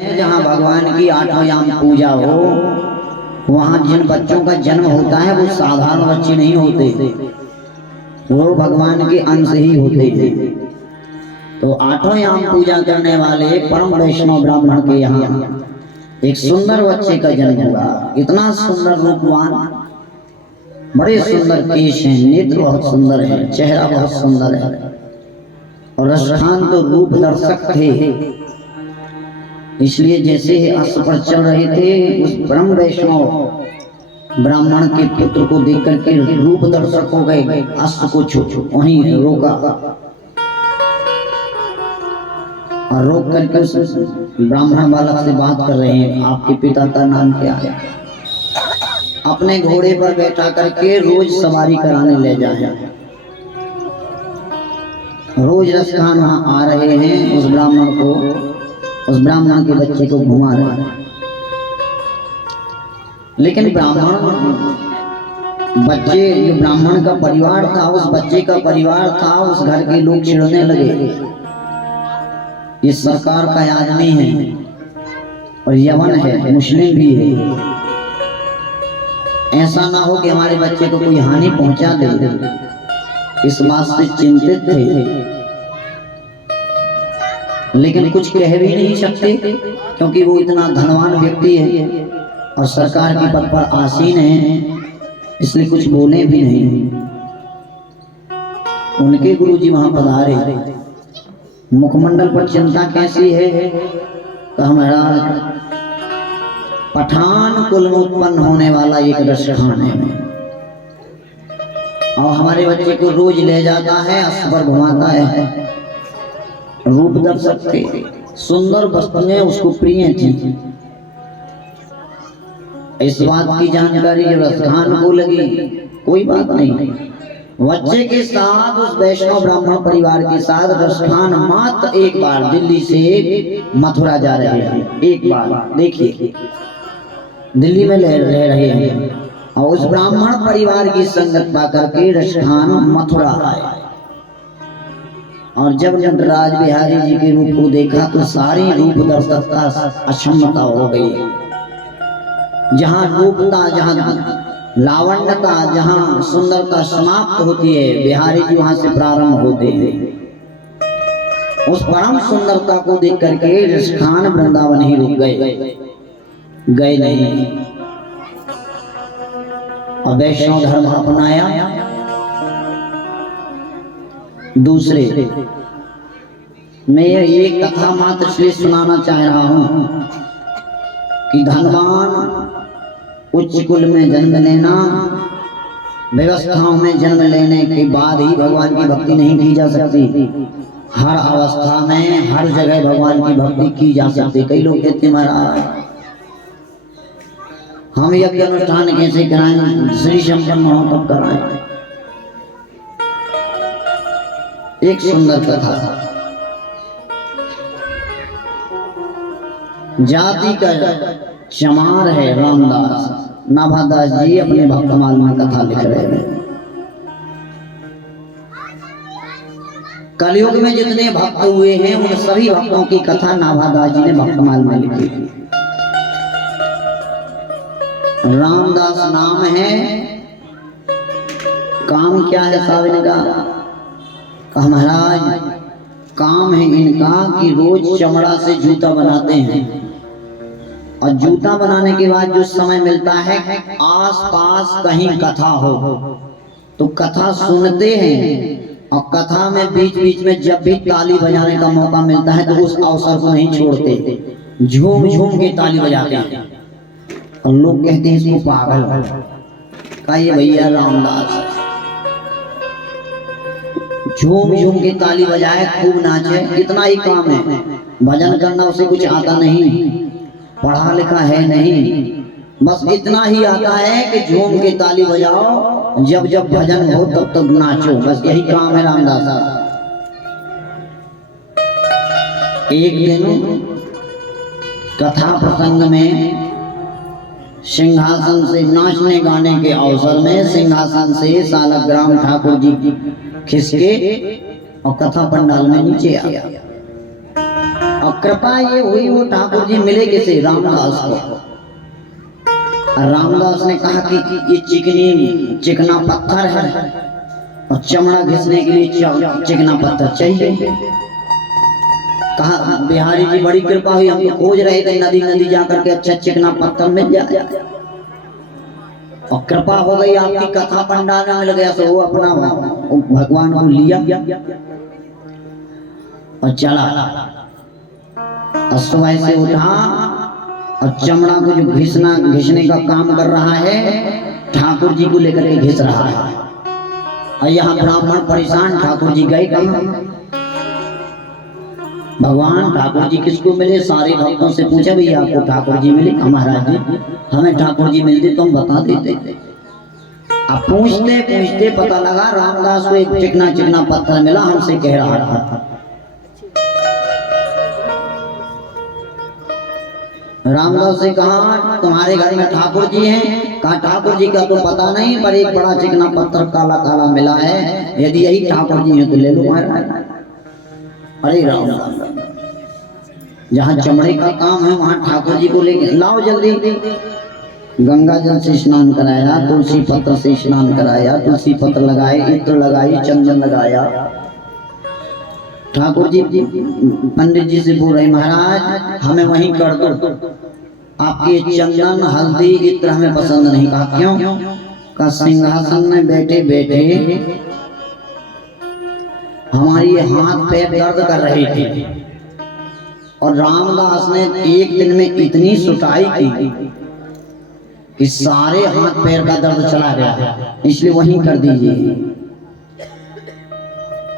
जहाँ भगवान की आठों याम पूजा हो, वहाँ जिन बच्चों का जन्म होता है वो साधारण बच्चे नहीं होते, वो भगवान के अंश ही होते हैं। तो आठों याम पूजा करने वाले परम वैष्णव ब्राह्मण के यहाँ एक सुंदर बच्चे का जन्म हुआ। इतना सुंदर रूपवान, बड़े सुंदर केश हैं, नेत्र बहुत सुंदर है, चेहरा बहुत सुंदर है और रसखान तो रूप दर्शक थे। इसलिए जैसे अश्व पर चल रहे थे, उस परम वैष्णव ब्राह्मण के पुत्र को देख करके रूप दर्शक हो गए, अश्व को वहीं रोका और रोक करके उस ब्राह्मण बालक से बात कर रहे हैं, आपके पिता का नाम क्या है? अपने घोड़े पर बैठा करके रोज सवारी कराने ले जाए। रोज रसखान वहां आ रहे हैं, उस ब्राह्मण के बच्चे को घुमा रहे हैं। लेकिन बच्चे, जो ब्राह्मण का परिवार था, उस बच्चे का परिवार था, उस घर के लोग चिढ़ने लगे, ये सरकार का आदमी है और यवन है, मुस्लिम भी है, ऐसा ना हो कि हमारे बच्चे को कोई हानि पहुंचा दे। इस बात से चिंतित थे, लेकिन कुछ कह भी नहीं सकते क्योंकि वो इतना धनवान व्यक्ति है और सरकार के पद पर आसीन है, इसलिए कुछ बोले भी नहीं। उनके गुरुजी वहां पधारे, मुखमंडल पर चिंता कैसी है? महाराज, पठान कुल में उत्पन्न होने वाला एक रसखान है और हमारे बच्चे को रोज ले जाता है, अश्व पर घुमाता है। रूप दर्शक थे, सुंदर वस्तुएं उसको प्रिय थी। इस बात की जानकारी जब रसखान को लगी, कोई बात नहीं, बच्चे के साथ उस वैष्णव ब्राह्मण परिवार के साथ रसखान मात्र एक बार दिल्ली से मथुरा जा रहे हैं। एक बार देखिए, दिल्ली में रह रहे हैं और उस ब्राह्मण परिवार की संगत पा करके रसखान मथुरा आए। और जब नटराज बिहारी जी के रूप को देखा तो सारी रूप दर्शकता अक्षमता हो गई। जहाँ रूपता, जहाँ लावण्यता, जहाँ सुंदरता समाप्त होती है, बिहारी जी वहां से प्रारंभ होते हैं। उस परम सुंदरता को देख करके रसखान वृंदावन ही रुक गए नहीं और वैष्णव धर्म अपनाया। दूसरे, मैं ये कथा मात्र इसलिए सुनाना चाह रहा हूं कि धनवान उच्च कुल में जन्म लेना, व्यवस्थाओं में जन्म लेने के बाद ही भगवान की भक्ति नहीं की जा सकती। हर अवस्था में हर जगह भगवान की भक्ति की जा सकती। कई लोग कहते महाराज हम यज्ञ अनुष्ठान कैसे कराएं, श्री संपन्न हो तब कराएं। एक सुंदर कथा, जाति का चमार है रामदास, नाभादास जी अपने भक्तमाल में कथा लिख रहे हैं। कलयुग में जितने भक्त हुए हैं उन सभी भक्तों की कथा नाभादास जी ने भक्तमाल में लिखी। रामदास नाम है, काम क्या है साहब इनका? महाराज, काम है इनका कि रोज चमड़ा से जूता बनाते हैं और जूता बनाने के बाद जो समय मिलता है, आसपास कहीं कथा हो तो कथा सुनते हैं और कथा में बीच बीच में जब भी ताली बजाने का मौका मिलता है तो उस अवसर को नहीं छोड़ते, झूम झूम के ताली बजाते हैं। और लोग कहते हैं इसको पागल का, ये भैया रामदास झूम झूम के ताली बजाए, खूब नाचे, इतना ही काम है। भजन करना उसे कुछ आता नहीं, पढ़ा लिखा है नहीं, बस इतना ही आता है कि झूम के ताली बजाओ, जब जब भजन हो तब तब नाचो, बस यही काम है रामदास। एक दिन कथा प्रसंग में सिंहासन से नाचने गाने के अवसर में सिंहासन से सालग्राम ठाकुर जी खिसके और कथा पंडाल में नीचे आ गया। और और कृपा ये हुई, वो ठाकुर जी मिले किसे? रामदास को। और रामदास ने कहा कि ये चिकना पत्थर है और चमड़ा घिसने के लिए चिकना पत्थर चाहिए। कहा बिहारी जी बड़ी कृपा हुई, हम तो खोज रहे थे नदी नदी जाकर के अच्छा चिकना पत्थर मिल जाए, और कृपा हो गई आपकी, कथा पंडाल में मिल गया। तो वो अपना भगवान को लिया और चला, और सुबह से उठा और चमड़ा को जो घिसने का काम कर रहा है, ठाकुर जी को लेकर के घिस रहा है। और यहाँ ब्राह्मण परेशान, ठाकुर जी गए कहाँ? भगवान ठाकुर जी किसको मिले? सारे भक्तों से पूछा, भैया आपको ठाकुर जी मिले? महाराज जी हमें ठाकुर जी मिलते तो हम बता देते। अब पूछते पूछते पता लगा रामदास को एक चिकना चिकना पत्थर मिला, हमसे कह रहा था। रामदास से कहा तुम्हारे घर में ठाकुर जी हैं? कहा ठाकुर जी का तो पता नहीं, पर एक बड़ा चिकना पत्थर काला काला मिला है, यदि यही ठाकुर जी हैं तो ले लो महाराज। अरे राम, जहाँ चमड़े का काम है वहाँ ठाकुर जी को लेके लाओ जल्दी। गंगा जल से स्नान कराया, तुलसी पत्र से स्नान कराया, तुलसी पत्र लगाए, इत्र लगाई, चंदन लगाया। ठाकुर जी पंडित जी से बोल रहे महाराज हमें वहीं कर दो, आपके चंदन हल्दी इत्र हमें पसंद नहीं। कहा क्यों? का सिंहासन में बैठे बैठे हमारी हाथ पैर दर्द कर रहे थे, और रामदास ने एक दिन में इतनी सुताई की कि सारे हाथ पैर का दर्द चला गया, इसलिए वहीं कर दीजिए।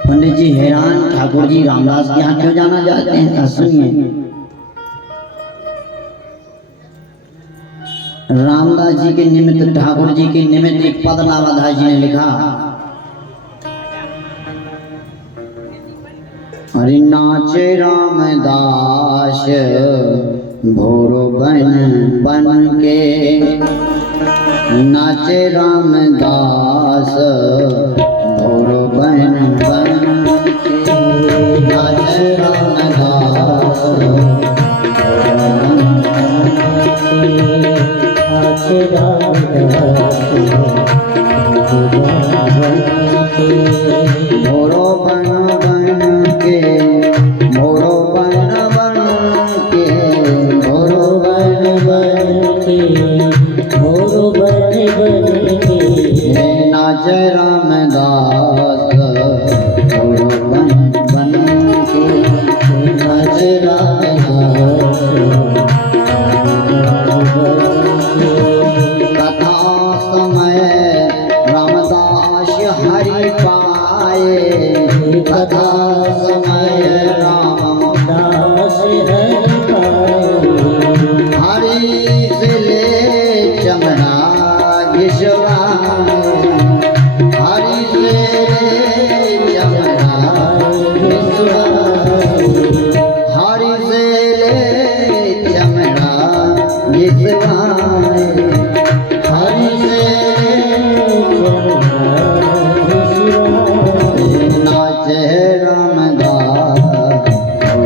पंडित जी हैरान, ठाकुर जी रामदास के यहाँ क्यों जाना चाहते हैं? सुनिए, रामदास जी के निमित्त, ठाकुर जी के निमित्त एक पद नावाधार जी ने लिखा, अरे नाचे रामदास भोरो बन बन के, नाचे रामदास भोरो बन बन के, नाचे रामदास नाचे रामदास भोरो बन बन के, भोरो बन बन के, भोरो बन बन के, भोरो बन बन के, नाच रामदास भोरो बन बन के, नाच रामदास। कथा समय रामदास हरि पाए, कथा समय रामदास हरि पाए, हरि से ले चमड़ा घिसवाए, हरि से ले चमड़ा घिसवाए, हरि से ले चमड़ा घिसवाए, हरि से नाचे रामदास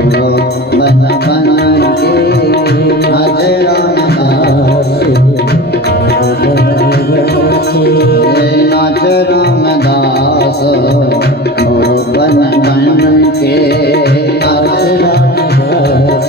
भोरो बन बन के, नाचे रामदास नाच रामदास भोरो बन बन के, नाच रामदास।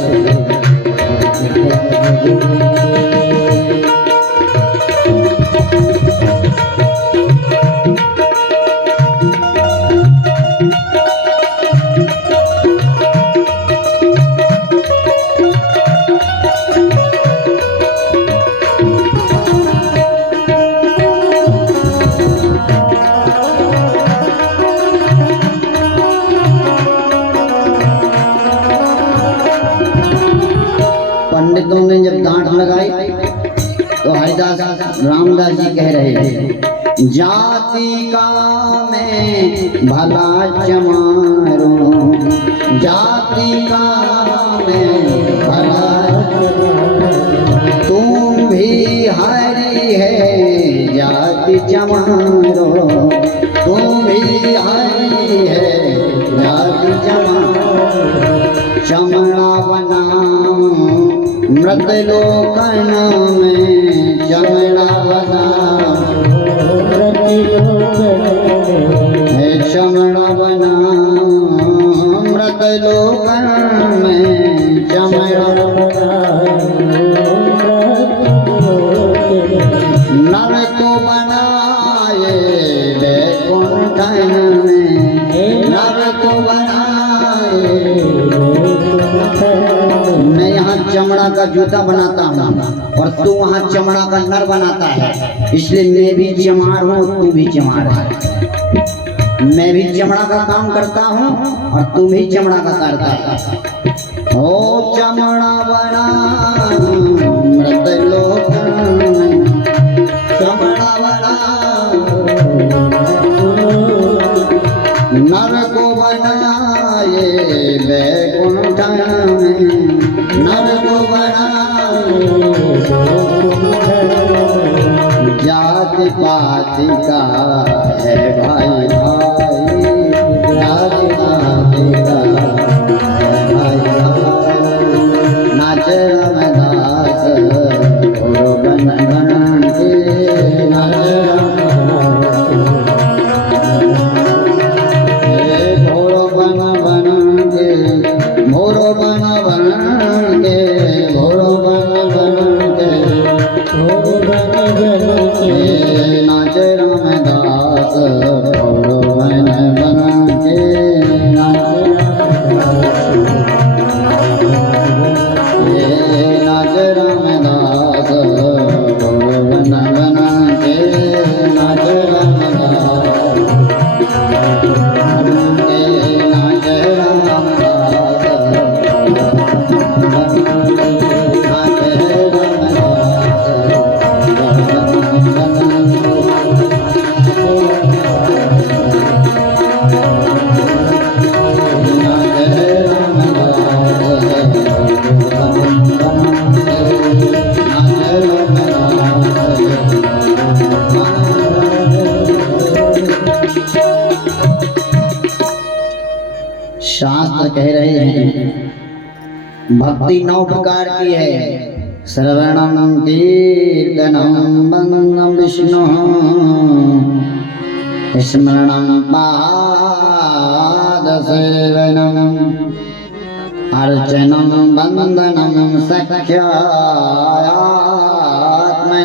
पंडितों ने जब डांट लगाई तो हरिदास रामदास जी कह रहे हैं, जाति का मैं भला चमारो, जाति का मैं भला, तुम भी हरि है जाति चमारो, तुम भी हरि है जाति चमारो, चमड़ा मृतलोकन में चमड़ा बना है चमड़ा बना मृतलोकन में चमड़ा नर को बनाए बैकुंठन में नर को बनाए मैं यहाँ चमड़ा का जूता बनाता हूँ और तू वहाँ चमड़ा का नर बनाता है, इसलिए मैं भी चमार हूँ तू भी चमार है। मैं भी चमड़ा का काम करता हूँ और तू भी चमड़ा का करता है। ओ चमड़ा बना मृतलोक चमड़ा बना नर को बनाए बैकुंठन नर को बनाए जाति पाति का है भाई भाई जाति पाति का है भाई भाई नाच रामदास घोड़ो बन बन के नाच घोड़ो बन बन के घोड़ो बन बन के घोड़ो बन बन के नाच रामदास घोड़ो बन बन के नाच रामदास घोड़ो बन बन के नाच शास्त्र कह रहे हैं भक्ति 9 प्रकार की है। श्रवणम कीर्तनम वंदनम विष्णु स्मरणम पाद सेवनम अर्चनम वंदनम सख्यात्म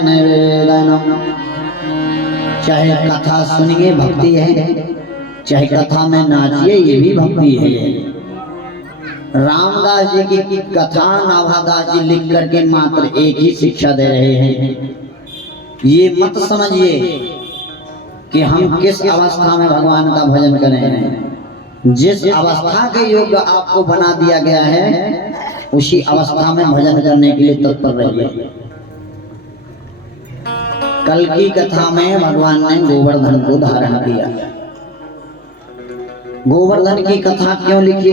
निवेदनम। चाहे कथा सुनिए भक्ति है, चाहे कथा में नाचिए ये भी भक्ति है। रामदास जी की कथा नाभादास जी लिख करके मात्र एक ही शिक्षा दे रहे हैं। ये मत समझिए कि हम किस अवस्था में भगवान का भजन करें। जिस अवस्था के योग्य आपको बना दिया गया है उसी अवस्था में भजन करने के लिए तत्पर रहिए। कल की कथा में भगवान ने गोवर्धन को धारण किया। गोवर्धन की कथा क्यों लिखी,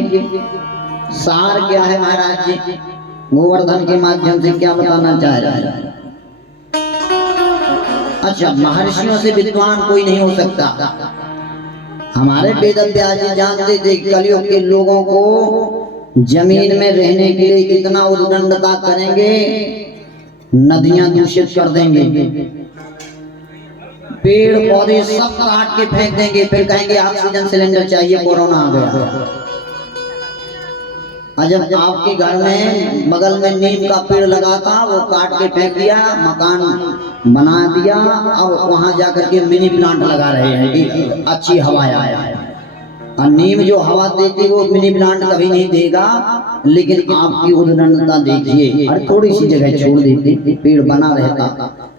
सार क्या है महाराज जी? गोवर्धन के माध्यम से क्या बताना चाह रहा है? अच्छा, महर्षियों से विद्वान कोई नहीं हो सकता। हमारे वेद व्यास जी जानते थे कलयुग के लोगों को जमीन में रहने के लिए इतना उद्दंडता करेंगे, नदियां दूषित कर देंगे, पेड़ पौधे सब काट के फेंक देंगे, फिर कहेंगे ऑक्सीजन सिलेंडर चाहिए, कोरोना आ गया। जब आपके घर में बगल में नीम का पेड़ लगा था वो काट के फेंक दिया, मकान बना दिया, अब वहां जाकर के मिनी प्लांट लगा रहे हैं कि अच्छी हवा आए। और नीम जो हवा देती वो मिनी प्लांट कभी नहीं देगा। लेकिन आपकी उद्दंडता देखिए, हर थोड़ी सी जगह छोड़ देती, पेड़ बना रहता,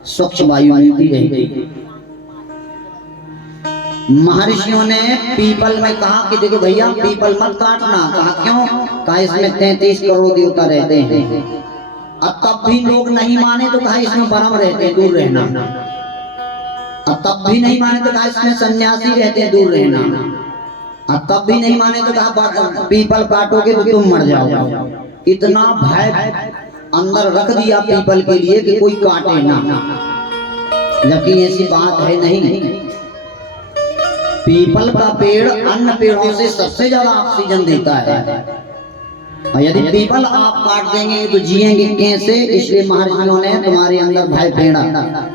स्वच्छ वायु मिलती रहती। महर्षियों ने पीपल में कहा कि देखो भैया पीपल मत काटना। कहा क्यों? कहा इसमें 33 करोड़ देवता रहते हैं। अब तब भी लोग नहीं माने तो कहा इसमें ब्रह्म रहते हैं, दूर रहना। अब तब भी नहीं माने तो कहा इसमें सन्यासी रहते हैं, दूर रहना। अब तब भी नहीं माने तो कहा पीपल काटोगे तो तुम मर जाओगे। इतना भय अंदर रख दिया पीपल के लिए कि कोई काटे ना, जबकि ऐसी बात है नहीं। पीपल का पेड़ अन्य पेड़ों से सबसे ज्यादा ऑक्सीजन देता है। और यदि पीपल आप काट देंगे तो जिएंगे कैसे? इसलिए महर्षियों ने तुम्हारे अंदर भय पेड़ा,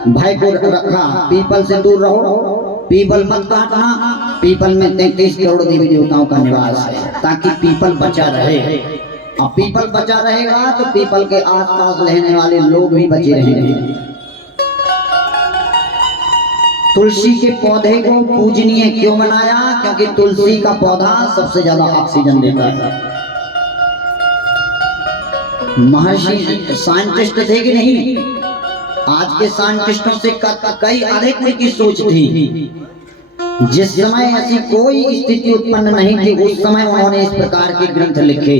भय को रखा। पीपल से दूर रहो, पीपल मत काटना। पीपल में 33 करोड़ देवी देवताओं का निवास है, ताकि पीपल बचा रहे। अब पीपल बचा रहेगा तो पीपल के आसपास रहने वाले लोग भी बचे रहेंगे। तुलसी के पौधे को पूजनीय क्यों बनाया? क्योंकि तुलसी का पौधा सबसे ज्यादा ऑक्सीजन देता है। महर्षि साइंटिस्ट थे कि नहीं? आज के साइंटिस्टों से कई अधिक उनकी सोच थी। जिस समय ऐसी कोई स्थिति उत्पन्न नहीं थी, उस समय उन्होंने इस प्रकार के ग्रंथ लिखे।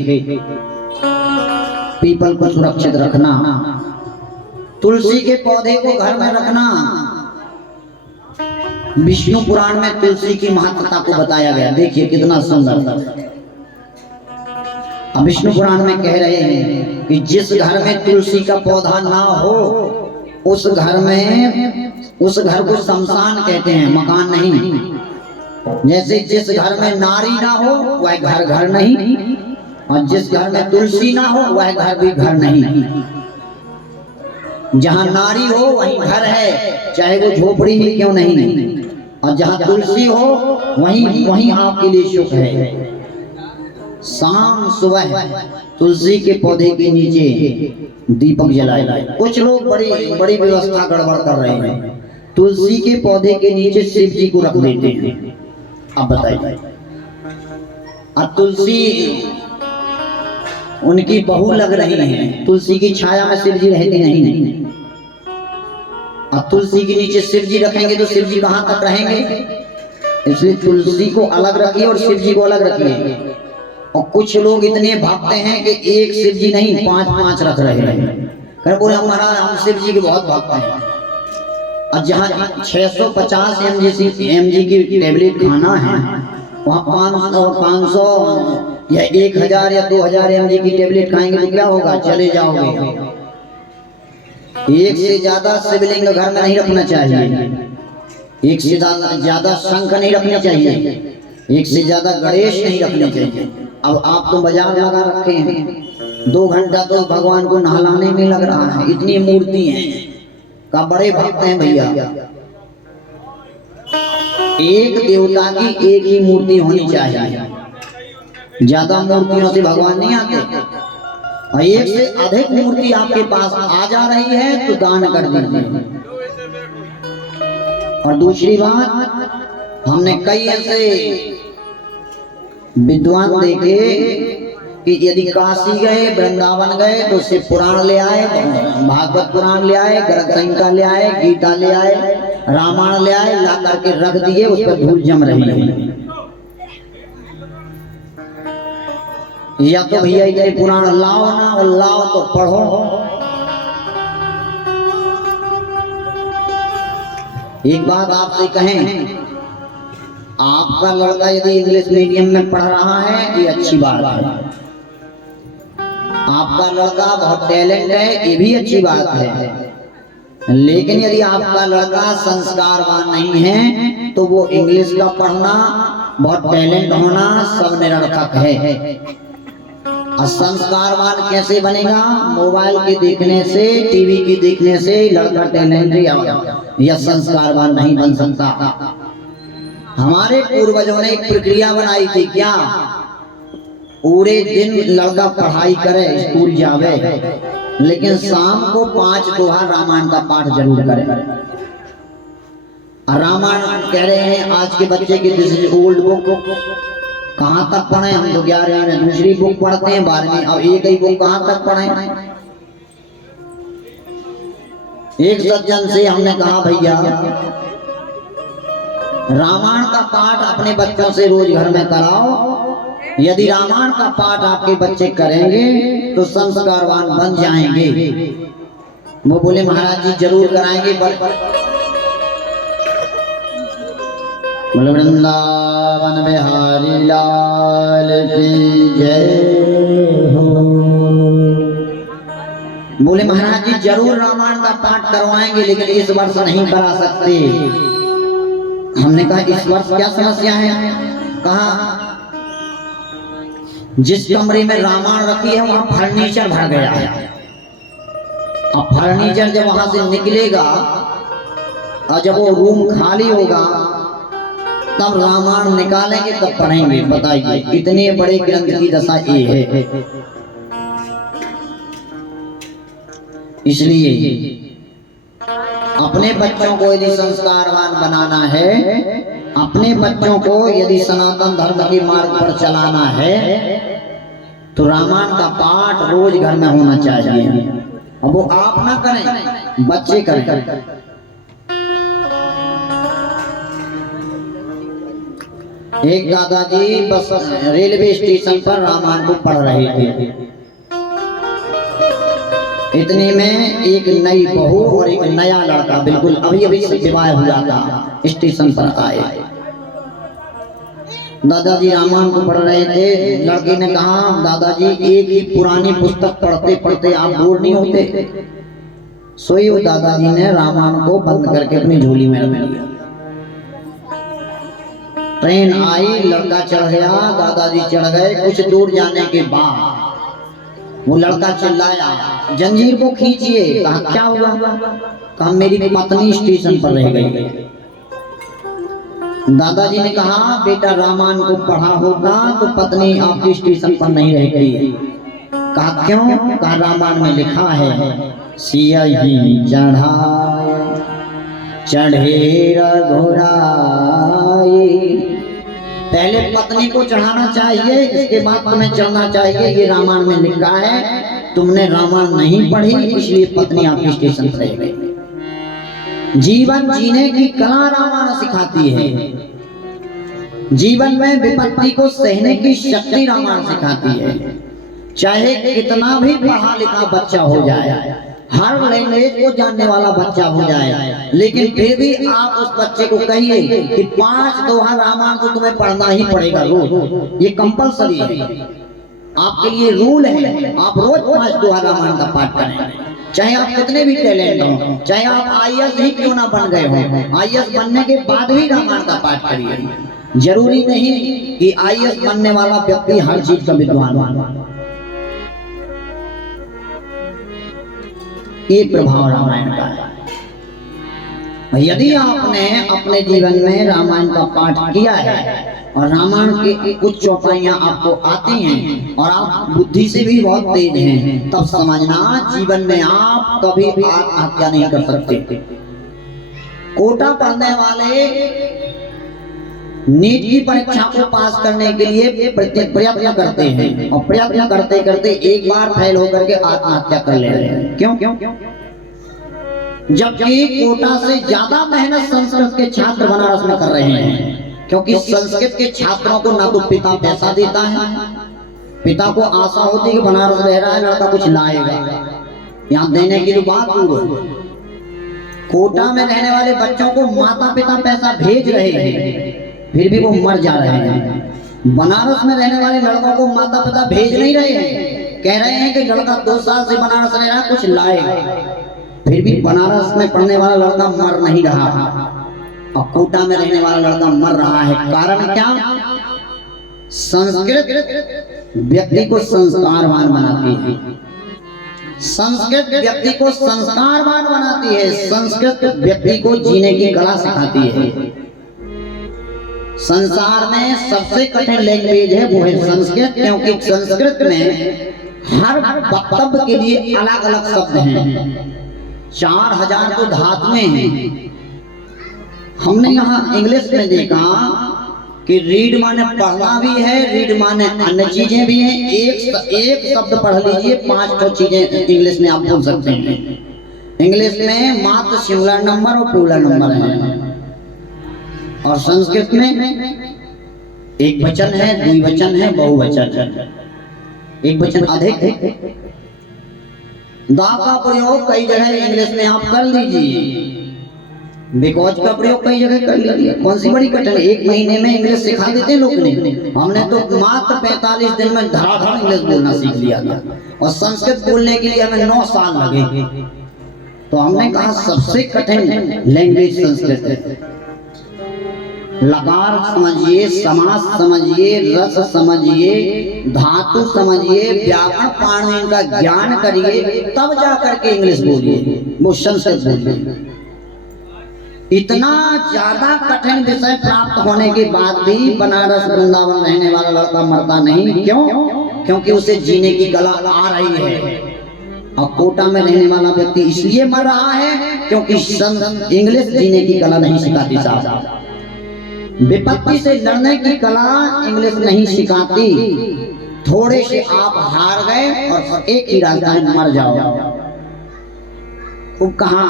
पीपल को सुरक्षित रखना, तुलसी के पौधे को घर में रखना। विष्णु पुराण में तुलसी की महत्ता को बताया गया, देखिए कितना सुंदर। अब विष्णु पुराण में कह रहे हैं कि जिस घर में तुलसी का पौधा ना हो, उस घर को शमशान कहते हैं, मकान नहीं। जैसे जिस घर में नारी ना हो वह घर नहीं, और जिस घर में तुलसी ना हो वह घर भी घर नहीं। जहाँ नारी हो वहीं घर है, चाहे वो झोपड़ी ही क्यों नहीं। और जहाँ तुलसी हो वहीं आपके लिए सुख है। शाम सुबह तुलसी के पौधे के नीचे दीपक जलाए। कुछ लोग बड़ी व्यवस्था गड़बड़ कर रहे हैं, तुलसी के पौधे के नीचे शिव जी को रख देते हैं। अब बताइए, अब तुलसी उनकी बहू लग रही है, तुलसी की छाया में शिव जी रहते नहीं। अब तुलसी के नीचे शिव जी रखेंगे तो शिव जी कहाँ तक रहेंगे? इसलिए तुलसी को अलग रखिए और शिव जी को अलग रखिए। और कुछ लोग इतने भागते हैं कि एक शिव जी नहीं 5-5 रख रहे हैं। कर बोले हमारा हम शिव जी के बहुत भक्त हैं। और जहाँ 650 mg की टेबलेट खाना है, वहाँ 500 या 1000 या 2000 mg की टेबलेट खाएंगे तो क्या होगा? चले जाओगे। एक से ज्यादा शिवलिंग घर में नहीं रखना चाहिए, एक से ज्यादा शंख नहीं रखना चाहिए, एक से ज्यादा गणेश नहीं रखने चाहिए। अब आप तो बाजार लगा रखे हैं, 2 घंटा तो भगवान को नहलाने में लग रहा है, इतनी मूर्ति हैं का बड़े भक्त हैं भैया। एक देवता की एक ही मूर्ति होनी चाहिए, ज्यादा मूर्तियों से भगवान नहीं आते। और एक से अधिक मूर्ति आपके पास आ जा रही है तो दान कर दीजिए। और दूसरी बात, हमने कई ऐसे विद्वान देखे कि यदि काशी गए, वृंदावन गए तो शिव पुराण ले आए, भागवत पुराण ले आए, गरज संहिता ले आए, गीता ले आए, रामायण ले आए, ला करके रख दिए, उस पर धूल जम रही है। या तो भैया इतने पुराण लाओ ना, और लाओ तो पढ़ो। एक बात आपसे कहें, आपका लड़का यदि इंग्लिश मीडियम में पढ़ रहा है ये अच्छी बात है, आपका लड़का बहुत टैलेंट है ये भी अच्छी बात है। लेकिन यदि आपका लड़का संस्कारवान नहीं है तो वो इंग्लिश का पढ़ना, बहुत टैलेंट होना सब निरर्थक है। और संस्कारवान कैसे बनेगा? मोबाइल के देखने से, टीवी के देखने से लड़का टैलेंट या संस्कारवान नहीं बन सकता। हमारे पूर्वजों ने एक प्रक्रिया बनाई थी, क्या? पूरे दिन लड़का पढ़ाई करे, स्कूल जावे, लेकिन शाम को 5 दोहा रामायण का पाठ जरूर करे। रामायण कह रहे हैं आज के बच्चे की दिस इज ओल्ड बुक, कहाँ तक पढ़े? हम तो 11वीं में दूसरी बुक पढ़ते हैं, 12वीं, अब एक ही बुक कहाँ तक पढ़े? एक सज्जन से हमने कहा, भैया रामायण का पाठ अपने बच्चों से रोज घर में कराओ। यदि रामायण का पाठ आपके बच्चे करेंगे तो संस्कारवान बन जाएंगे। वो बोले महाराज जी जरूर कराएंगे। वृंदावन बिहारी लाल की जय हो। बोले महाराज जी जरूर रामायण का पाठ करवाएंगे, लेकिन इस वर्ष नहीं करा सकते। हमने कहा इस वर्ष क्या समस्या है? कहा जिस कमरे में रामायण रखी है वहां फर्नीचर भर गया है। अब फर्नीचर जब वहां से निकलेगा और जब वो रूम खाली होगा तब रामायण निकालेंगे तब पढ़ेंगे। बताइए इतने बड़े ग्रंथ की दशा ये है। इसलिए अपने बच्चों को यदि संस्कारवान बनाना है, अपने बच्चों को यदि सनातन धर्म के मार्ग पर चलाना है तो रामायण का पाठ रोज घर में होना चाहिए। अब वो आप ना करें, बच्चे करें। एक दादाजी बस रेलवे स्टेशन पर रामायण को पढ़ रहे थे। इतने में एक नई बहू और एक नया लड़का बिल्कुल अभी अभी से विवाह हुआ था स्टेशन पर आए। दादाजी रामायण को पढ़ रहे थे। लड़के ने कहा दादाजी एक ही पुरानी पुस्तक पढ़ते पढ़ते आप बोर नहीं होते? सोई दादाजी ने रामायण को बंद करके अपनी झोली में रख लिया। ट्रेन आई, लड़का चढ़ गया, दादाजी चढ़ गए। कुछ दूर जाने के बाद वो लड़का चिल्लाया जंजीर को खींचिए। कहा क्या हुआ? कहा मेरी पत्नी स्टेशन पर रह गई। दादाजी ने कहा बेटा रामायण को पढ़ा होगा तो पत्नी आपकी स्टेशन पर नहीं रह गई। कहा क्यों? कहा रामायण में लिखा है सियाही चढ़ाए चढ़े रघुराई। पहले पत्नी को चढ़ाना चाहिए, इसके बाद तुम्हें चढ़ना चाहिए। ये रामायण में लिखा है, तुमने रामायण नहीं पढ़ी इसलिए पत्नी आपकी स्टेशन पर रह गई। जीवन जीने की कला रामायण सिखाती है। जीवन में विपत्ति को सहने की शक्ति रामायण सिखाती है। चाहे कितना भी पढ़ा लिखा बच्चा हो जाए, हर लैंग्वेज को जानने वाला बच्चा हो जाए, लेकिन फिर भी आप उस बच्चे को कहिए कि 5 दोहा रामायण को तुम्हें पढ़ना ही पड़ेगा रोज। ये कंपलसरी है, आपके लिए रूल है। आप रोज 5 दोहा रामायण का पाठ करें, चाहे आप कितने भी टैलेंट हो, चाहे आप आईएएस ही क्यों ना बन गए हो। आईएएस बनने के बाद भी रामायण का पाठ करिए। जरूरी नहीं कि आईएएस बनने वाला व्यक्ति हर चीज का विद्वान हो। ये प्रभाव रामायण का है। यदि आपने अपने जीवन में रामायण का पाठ किया है और रामायण की कुछ चौपाइयां आपको आती हैं और आप बुद्धि से भी बहुत तेज हैं, तब समझना जीवन में आप कभी आत्महत्या नहीं कर सकते। कोटा पढ़ने वाले नीट की परीक्षा को पास करने के लिए प्रयत्न करते हैं और प्रयत्न करते करते एक बार फेल होकर के आत्महत्या कर ले रहे हैं। क्यों? जबकि कोटा से ज्यादा मेहनत संस्कृत के छात्र बनारस में कर रहे हैं, क्योंकि संस्कृत के छात्रों को ना तो पिता पैसा देता है, पिता को आशा होती है कि बनारस रह रहा है लड़का कुछ लाएगा, यहाँ देने की तो बात दूर है। कोटा में रहने वाले बच्चों को माता पिता पैसा भेज रहे हैं, फिर भी वो मर जा रहे हैं। बनारस में रहने वाले लड़कों को माता पिता भेज नहीं रहे हैं, कह रहे हैं कि लड़का 2 साल से बनारस रह रहा है कुछ लाएगा, फिर भी बनारस में पढ़ने वाला लड़का मर नहीं रहा और कोटा में रहने वाला लड़का मर रहा है। कारण क्या? संस्कृत व्यक्ति को संस्कारवान बनाती है। संस्कृत व्यक्ति को संस्कारवान बनाती है। संस्कृत व्यक्ति को जीने की कला सिखाती है। संसार में सबसे कठिन लैंग्वेज है वो है संस्कृत, क्योंकि संस्कृत में हर वक्तव्य के लिए अलग अलग शब्द हैं। 4000 तो धातुएं हैं। हमने यहाँ इंग्लिश में देखा कि रीड माने पढ़ना भी है, रीड माने अन्य चीजें भी हैं। एक शब्द पढ़ लीजिए 5 चीजें इंग्लिश में आप बोल सकते हैं। इंग्लिश में मात्र सिंगुलर नंबर और प्लूरल नंबर है, और संस्कृत में एक वचन है, द्विवचन है, बहुवचन है। एक वचन अधिक है। दा का प्रयोग कई जगह इंग्लिश में आप कर लीजिए, बिकॉज का प्रयोग कई जगह कर लीजिए। कौन सी बड़ी कठिन? 1 महीने में इंग्लिश सिखा देते हैं लोग ने। हमने तो मात्र 45 दिन में धड़ाधड़ इंग्लिश बोलना सीख लिया था, और संस्कृत बोलने के लिए हमें 9 साल लगे। तो हमने कहा सबसे कठिन लैंग्वेज संस्कृत है। लकार समझिए, समास समझिए, रस समझिए, धातु समझिए, व्याकरण पाणिनि का ज्ञान करिए, तब जाकर के इंग्लिश बोलिए, वो संस्कृत बोलिए। इतना ज्यादा कठिन विषय प्राप्त होने के बाद भी बनारस वृंदावन रहने वाला लड़का मरता नहीं। क्यों? क्योंकि उसे जीने की कला आ रही है। और कोटा में रहने वाला व्यक्ति इसलिए मर रहा है क्योंकि इंग्लिश जीने की कला नहीं सिखाती साहब। विपत्ति से लड़ने की कला इंग्लिश नहीं सिखाती। थोड़े से आप हार गए और एक ही रास्ता है, मर जाओ। खूब कहा,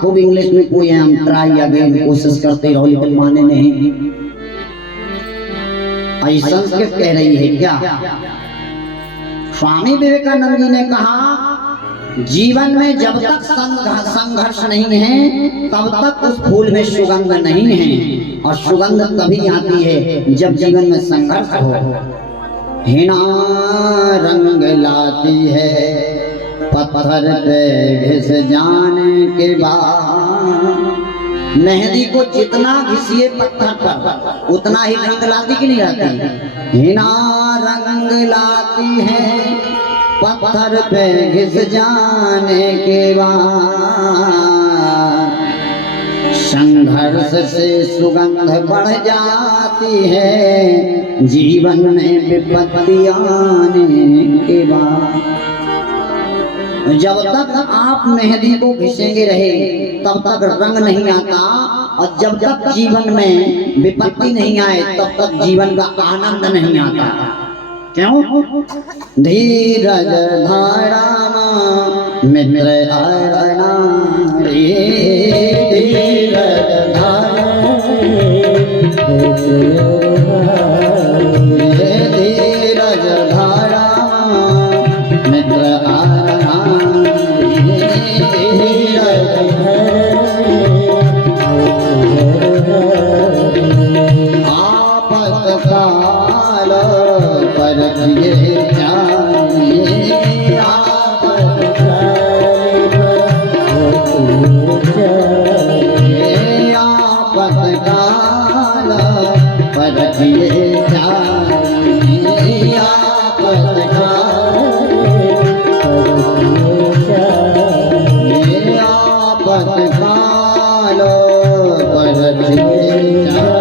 खूब इंग्लिश में कोई हम ट्राई अगेन, कोशिश करते रहो, लेकिन माने नहीं। संस्कृत कह रही है क्या? स्वामी विवेकानंद जी ने कहा, जीवन में जब तक संघर्ष नहीं है तब तक उस फूल में सुगंध नहीं है, और सुगंध तभी आती है जब जीवन में संघर्ष हो। हिना रंग लाती है पत्थर पे घिस जाने के बाद। मेहंदी को जितना घिसिए पत्थर पर उतना ही रंग लाती कि नहीं लाती? हिना रंग लाती है पत्थर पे घिस जाने के बाद। संघर्ष से सुगंध बढ़ जाती है जीवन में विपत्ति आने के बाद। जब तक आप मेहंदी को घिसेंगे रहे तब तक रंग नहीं आता, और जब तक जीवन में विपत्ति नहीं आए तब तक जीवन का आनंद नहीं आता। क्यों? धीरज धारा मित्र आरणा, धीरज धारा धीरज धारा मित्र आरणा, आपातकाल परखिए जानिए, आपातकाल परखिए जानिए, आपातकाल परखिए जानिए।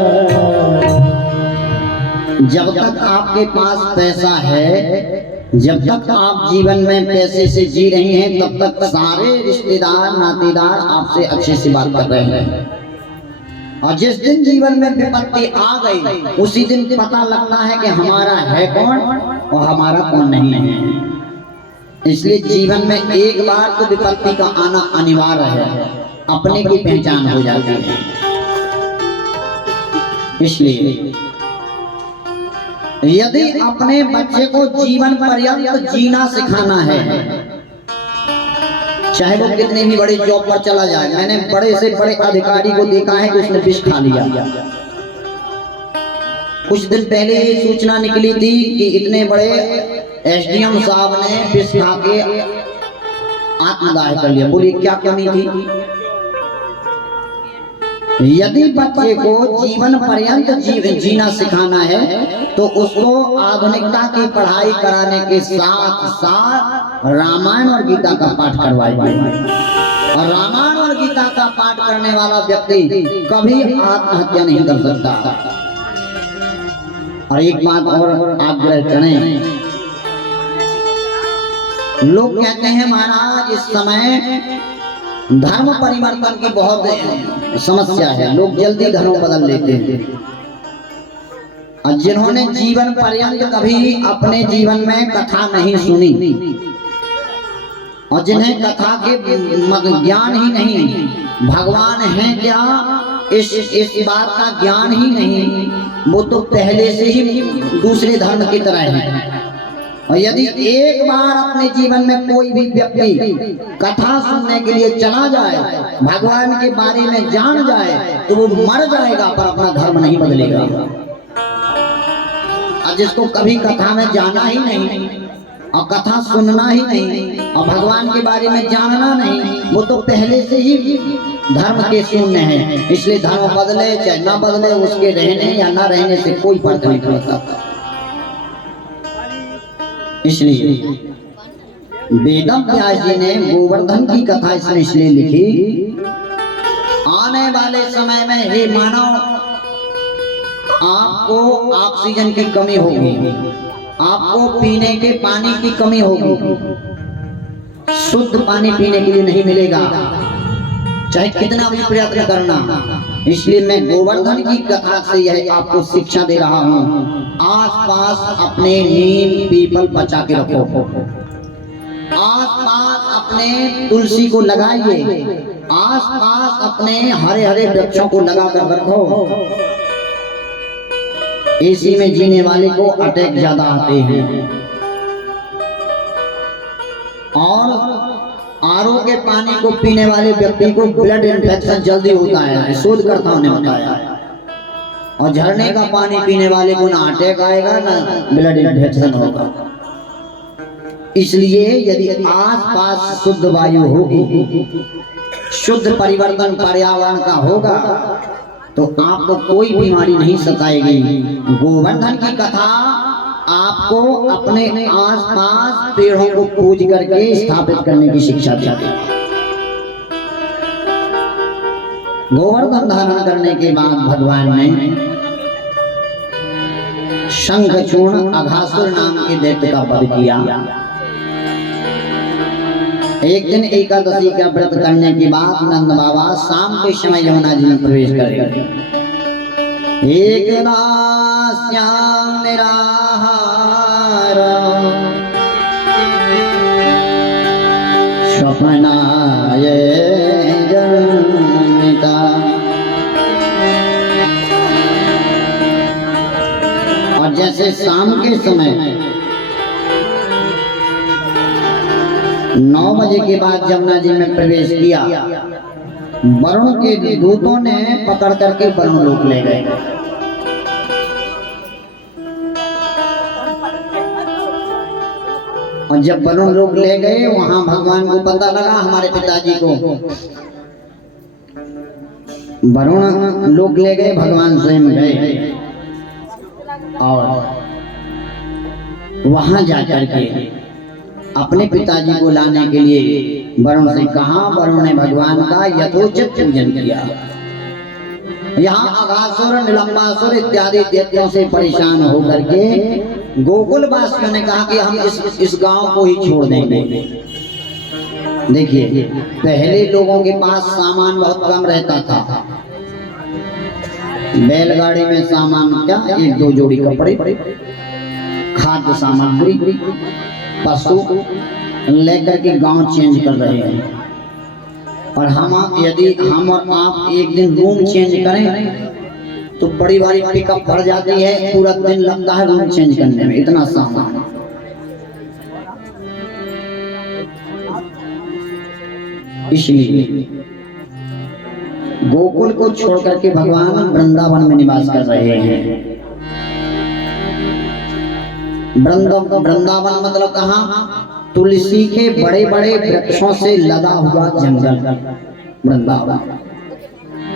जब तक आपके पास पैसा है, जब तक आप जीवन में पैसे से जी रही हैं, तब तक सारे रिश्तेदार नातेदार आपसे अच्छे से बात कर रहे हैं। और जिस दिन जीवन में विपत्ति आ गई, उसी दिन पता लगता है कि हमारा है कौन और हमारा कौन नहीं है। इसलिए जीवन में एक बार तो विपत्ति का आना अनिवार्य है, अपने की पहचान हो जाती है। इसलिए यदि अपने बच्चे को जीवन पर्यंत जीना सिखाना है, चाहे वो कितने भी बड़े जॉब पर चला जाए। मैंने बड़े से बड़े अधिकारी को देखा है कि उसने विष खा लिया। कुछ दिन पहले ये सूचना निकली थी कि इतने बड़े एसडीएम साहब ने विष खा के आत्मदाह कर लिया। बोलिए क्या कमी थी? यदि बच्चे को जीवन पर्यंत जीना सिखाना है तो उसको आधुनिकता की पढ़ाई कराने के साथ साथ रामायण और गीता का पाठ करवाइए। और रामायण और गीता का पाठ करने वाला व्यक्ति कभी आत्महत्या नहीं कर सकता। और एक बात और आप ग्रहण करें, लोग कहते हैं महाराज इस समय धर्म परिवर्तन की बहुत समस्या है, लोग जल्दी धर्म बदल लेते हैं। और जिन्होंने जीवन पर्यंत कभी अपने जीवन में कथा नहीं सुनी और जिन्हें कथा के ज्ञान ही नहीं, भगवान है क्या इस बात का ज्ञान ही नहीं, वो तो पहले से ही दूसरे धर्म की तरह है। और यदि एक बार अपने जीवन में कोई भी व्यक्ति कथा सुनने के लिए चला जाए, भगवान के बारे में जान जाए, तो वो मर जाएगा पर अपना धर्म नहीं बदलेगा। और जिसको कभी कथा में जाना ही नहीं और कथा सुनना ही नहीं और भगवान के बारे में जानना नहीं, वो तो पहले से ही धर्म के शून्य है, इसलिए धर्म बदले चाहे ना बदले, उसके रहने या ना रहने से कोई फर्क नहीं पड़ता। इसलिए वेदम व्यास जी ने गोवर्धन की कथा इसमें इसलिए लिखी, आने वाले समय में हे मानव, आपको ऑक्सीजन की कमी होगी, आपको पीने के पानी की कमी होगी, शुद्ध पानी पीने के लिए नहीं मिलेगा, चाहे कितना भी प्रयत्न करना। इसलिए मैं गोवर्धन की कथा से यह आपको शिक्षा दे रहा हूँ, आसपास अपने नीम पीपल बचा के रखो, आसपास अपने तुलसी को लगाइए, आसपास अपने हरे हरे वृक्षों को लगा कर रखो। एसी में जीने वाले को अटैक ज्यादा आते हैं, और आरओ के पानी को पीने वाले व्यक्ति को ब्लड इन्फेक्शन जल्दी होता है, शोधकर्ताओं ने बताया। और झरने का पानी पीने वाले को ना अटैक आएगा ना ब्लड इन्फेक्शन होगा। इसलिए यदि आसपास शुद्ध वायु होगी, शुद्ध परिवर्तन पर्यावरण का होगा, तो आपको कोई बीमारी नहीं सताएगी। गोवर्धन की कथा आपको अपने आसपास पेड़ों को पूज करके स्थापित करने की शिक्षा देती है। गोवर्धन धारण करने के बाद भगवान ने शंखचूर्ण अघासुर नाम के दैत्य का वध किया। एक दिन एकादशी का व्रत करने के बाद नंद बाबा शाम के समय यमुना जी में प्रवेश करेंगे। एक श्याम निराहार स्वप्नाय जनिता, और जैसे शाम के समय 9 बजे के बाद यमुना जी में प्रवेश किया, वरुण के दूतों ने पकड़ करके वरुण लोक ले गए। और जब वरुण लोक ले गए, वहां भगवान को पता लगा हमारे पिताजी को वरुण लोक ले गए, भगवान स्वयं गए और वहां जाकर के अपने पिताजी को लाने के लिए वरुण से कहा। वरुण ने भगवान का यथोचित पूजन किया। यहाँ अघासुर निलंबासुर इत्यादि दैत्यों से परेशान होकर के गोकुल वासियों ने कहा कि हम इस गांव को ही छोड़ देंगे। देखिए, पहले लोगों के पास सामान बहुत कम रहता था, बैलगाड़ी में सामान क्या, 1-2 जोड़ी कपड़े, खाद्य सामग्री, पशु लेकर के गांव चेंज कर रहे हैं। और यदि हम और आप एक दिन रूम चेंज करें तो बड़ी बड़ी पिकअप भर जाती है, पूरा दिन लगता है रूम चेंज करने में, इतना सामान। इसलिए गोकुल को छोड़ करके भगवान वृंदावन में निवास कर रहे हैं। वृंदावन मतलब कहाँ? तुलसी के बड़े बड़े वृक्षों से लदा हुआ जंगल वृंदावन।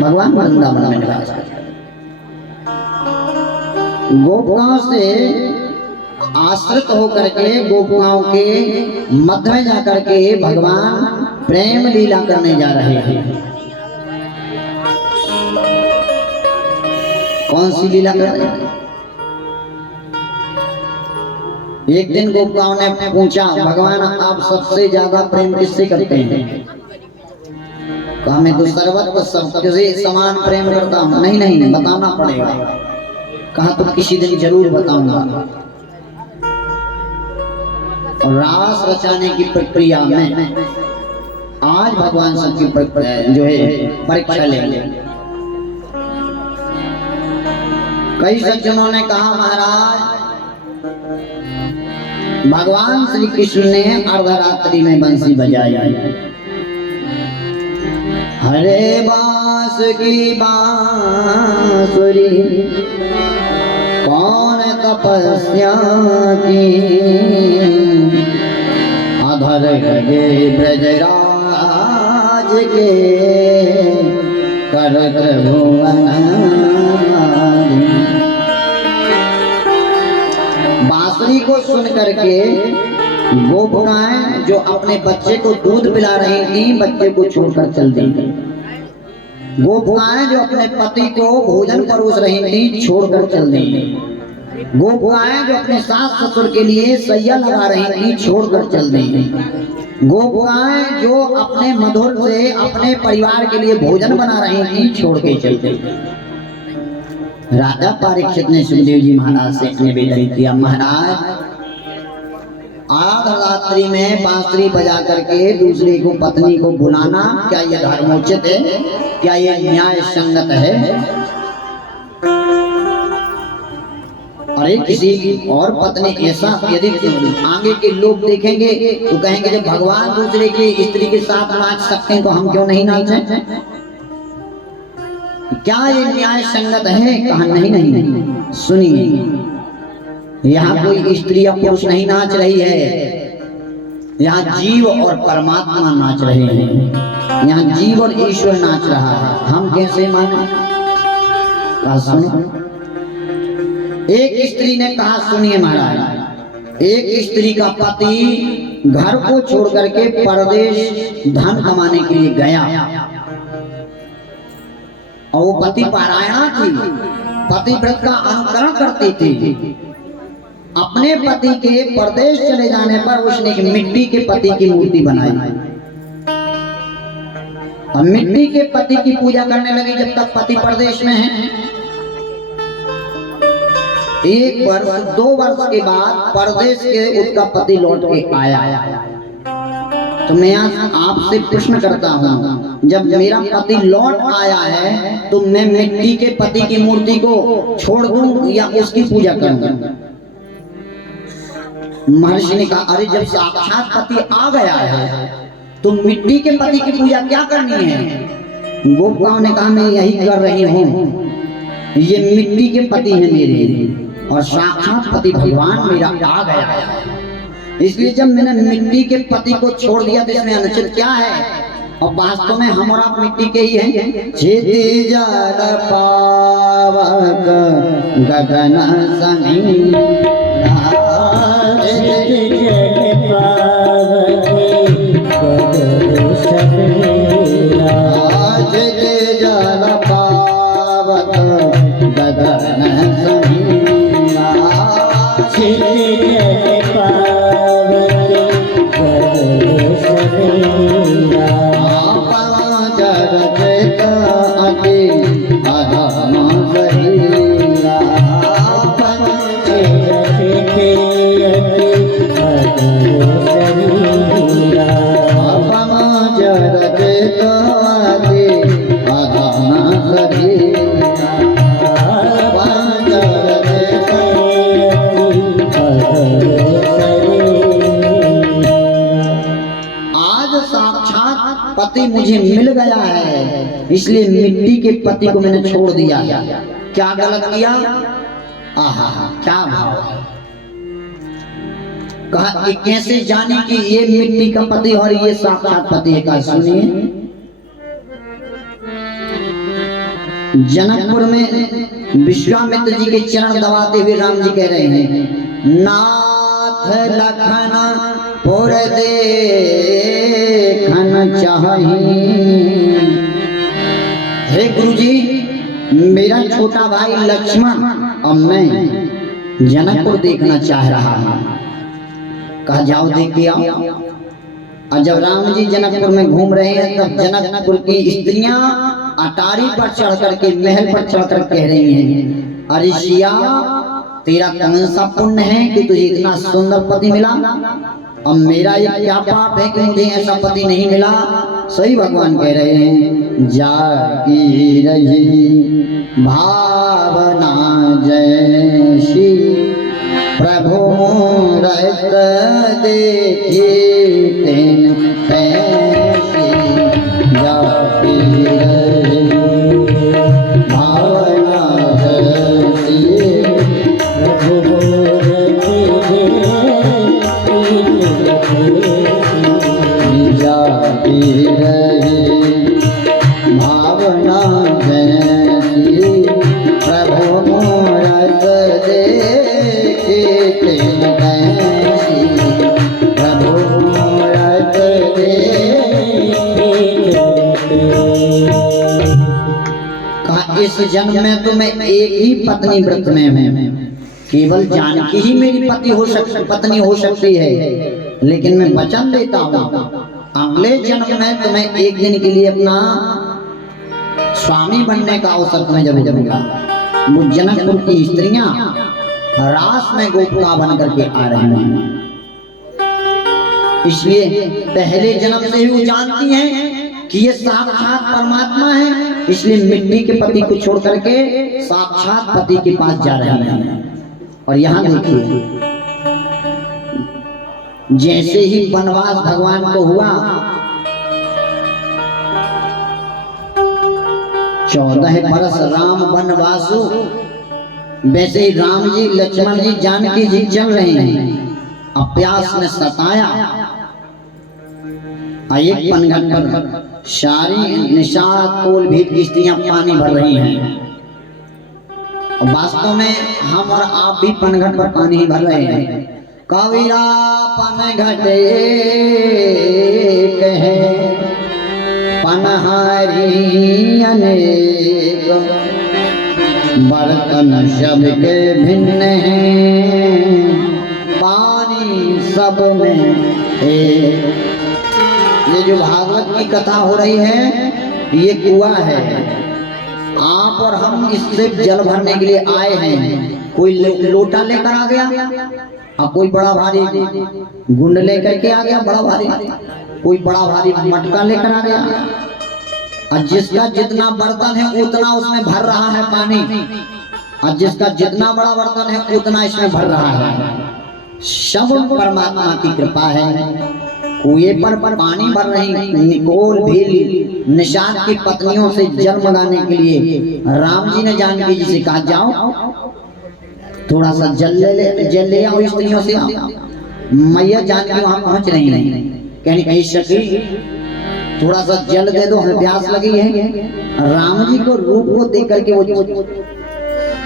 भगवान वृंदावन में निवास करते हैं। गोपिकाओं से आश्रित होकर के गोपिकाओं के मध्य में जाकर के भगवान प्रेम लीला करने जा रहे हैं। कौन सी लीला कर रहे हैं? एक दिन गोपिकाओं ने पूछा, भगवान आप सबसे ज्यादा प्रेम किससे करते हैं? कहा मैं तो सर्वत्र सबसे समान प्रेम करता हूँ। नहीं बताना पड़ेगा। कहा तो किसी दिन जरूर बताऊंगा। और रास रचाने की प्रक्रिया में आज भगवान सबकी जो है परीक्षा लेंगे। कई सज्जनों ने कहा महाराज भगवान श्री कृष्ण ने अर्धरात्रि में बंसी बजाई। हरे बांस की बांसुरी कौन तपस्या की, अधर गए ब्रजराज के कर भुवन। बांसुरी को सुन करके गोपिकाएं जो अपने बच्चे को दूध पिला रही थी, बच्चे को छोड़कर चल दी। गोपिकाएं जो अपने पति को भोजन परोस रही थी, छोड़कर चल दी। गोपिकाएं जो अपने सास ससुर के लिए सैया लगा रही थी, छोड़कर चल दी। गोपिकाएं जो अपने मधुर से अपने परिवार के लिए भोजन बना रही थी, छोड़ के चल गई। राजा परीक्षित ने सुखदेव जी महाराज से निवेदन किया, महाराज आध रात्रि में बांसुरी बजा करके दूसरे को पत्नी को बुलाना, क्या यह धर्मोचित है? क्या यह न्याय संगत है? अरे किसी और पत्नी ऐसा यदि आगे के लोग देखेंगे तो कहेंगे जब भगवान दूसरे की स्त्री के साथ नाच सकते हैं तो हम क्यों नहीं नाचें? क्या ये न्याय संगत है? कहा नहीं नहीं, सुनिए, यहाँ कोई स्त्री या पुरुष नहीं नाच रही है, यहाँ जीव और परमात्मा नाच रहे हैं। यहाँ जीव और ईश्वर नाच रहा है, हम कैसे माने? कहा सुनो। एक स्त्री ने कहा, सुनिए महाराज, एक स्त्री का पति घर को छोड़ करके परदेश धन कमाने के लिए गया और वो पति पारायणा थी, पतिव्रत का अनुकरण करती थी। अपने पति के परदेश चले जाने पर उसने एक मिट्टी के पति की मूर्ति बनाई और मिट्टी के पति की पूजा करने लगी जब तक पति परदेश में है। एक वर्ष 2 वर्ष के बाद परदेश के उसका पति लौट के आया। तो मैं आपसे प्रश्न करता हूँ, जब मेरा पति लौट आया है तो मैं मिट्टी के पति की मूर्ति को छोड़ दूं या उसकी पूजा करूं? महर्षि ने कहा, अरे जब साक्षात पति आ गया है तो मिट्टी के पति की पूजा क्या करनी है? गोपिकाओं ने कहा, मैं यही कर रही हूँ, ये मिट्टी के पति हैं मेरे और साक्षात पति भगवान मेरा आ गया है, इसलिए जब मैंने मिट्टी के पति को छोड़ दिया तो इसमें अनुचित क्या है? और वास्तव में हम और आप मिट्टी के ही हैं। क्षिति जल पावक गगन सनी, पति मुझे मिल गया है, इसलिए मिट्टी के पति को मैंने छोड़ दिया। क्या गलत किया? आहा, क्या भाव है। कहा कि कैसे जाने कि ये मिट्टी का पति और ये साक्षात पति है? का सुनिए, जनकपुर में विश्वामित्र जी के चरण दबाते हुए राम जी कह रहे हैं, नाथ लखन पुर देखन चाहिए। हे गुरु जी, मेरा छोटा भाई लक्ष्मण और मैं जनकपुर देखना चाह रहा हूं। कहा जाओ देख के आओ। और जब राम जी जनकपुर में घूम रहे हैं तब जनकपुर की स्त्रियां अटारी पर चढ़ करके महल पर चढ़कर कह रही हैं, अरे सिया, तेरा कौन सा पुण्य है कि तुझे इतना सुंदर पति मिला और मेरा ये क्या पाप है कि मुझे ऐसा पति नहीं मिला? सही भगवान कह रहे हैं, जागी रही भावना जैसी प्रभु मूरत देखी तेन पैसी। जागी रही भावना जैसी प्रभु मूरत देखी जागी रही इस जन्म में तो मैं एक ही पत्नी व्रत में हूँ, केवल जानकी ही मेरी पत्नी हो सकती है, लेकिन मैं वचन देता हूँ अगले जन्म में तुम्हें एक दिन के लिए अपना स्वामी बनने का अवसर तुम्हें जरूर दूंगा। वो जनकपुर की स्त्रियां रास में गोपिका बन करके आ रही हैं, इसलिए पहले जन्म से ही वो जानती हैं कि ये साक्षात परमात्मा है, इसलिए मिट्टी के पति को छोड़ करके साक्षात पति के पास जा रहे हैं। और यहाँ देखिए, जैसे ही वनवास भगवान को हुआ, 14 बरस राम वनवासु, वैसे ही राम जी लक्ष्मण जी जानकी जी चल रहे हैं। अब प्यास ने सताया, एक पनघट पर सारी निषाद कोल भी किश्तियां पानी भर रही हैं, और वास्तव में हम और आप भी पनघट पर पानी ही भर रहे हैं। कबीरा पनघट एक है, पनहारी अनेक, बर्तन सबके भिन्न हैं, पानी सब में एक। ये जो भागवत की कथा हो रही है, ये कुआं है, आप और हम इससे जल भरने के लिए आए हैं। कोई लोटा लेकर आ गया और कोई बड़ा भारी गुंड लेकर के आ गया, बड़ा भारी, कोई बड़ा भारी मटका लेकर आ गया, और जिसका जितना बर्तन है उतना उसमें भर रहा है पानी, और जिसका जितना बड़ा बर्तन है उतना इसमें भर रहा है। सब परमात्मा की कृपा है। कुएं पर पानी भर रही निकोल भी निषाद की पत्नियों से जल मंगाने के लिए राम जी ने जानकी जी से कहा, जाओ थोड़ा सा जल ले आओ स्त्रियों से। मैया जानकी वहां पहुंच रही नहीं, कहनी कहीं सखी थोड़ा सा जल दे दो, हमें प्यास लगी है। राम जी को रूप को देख करके वो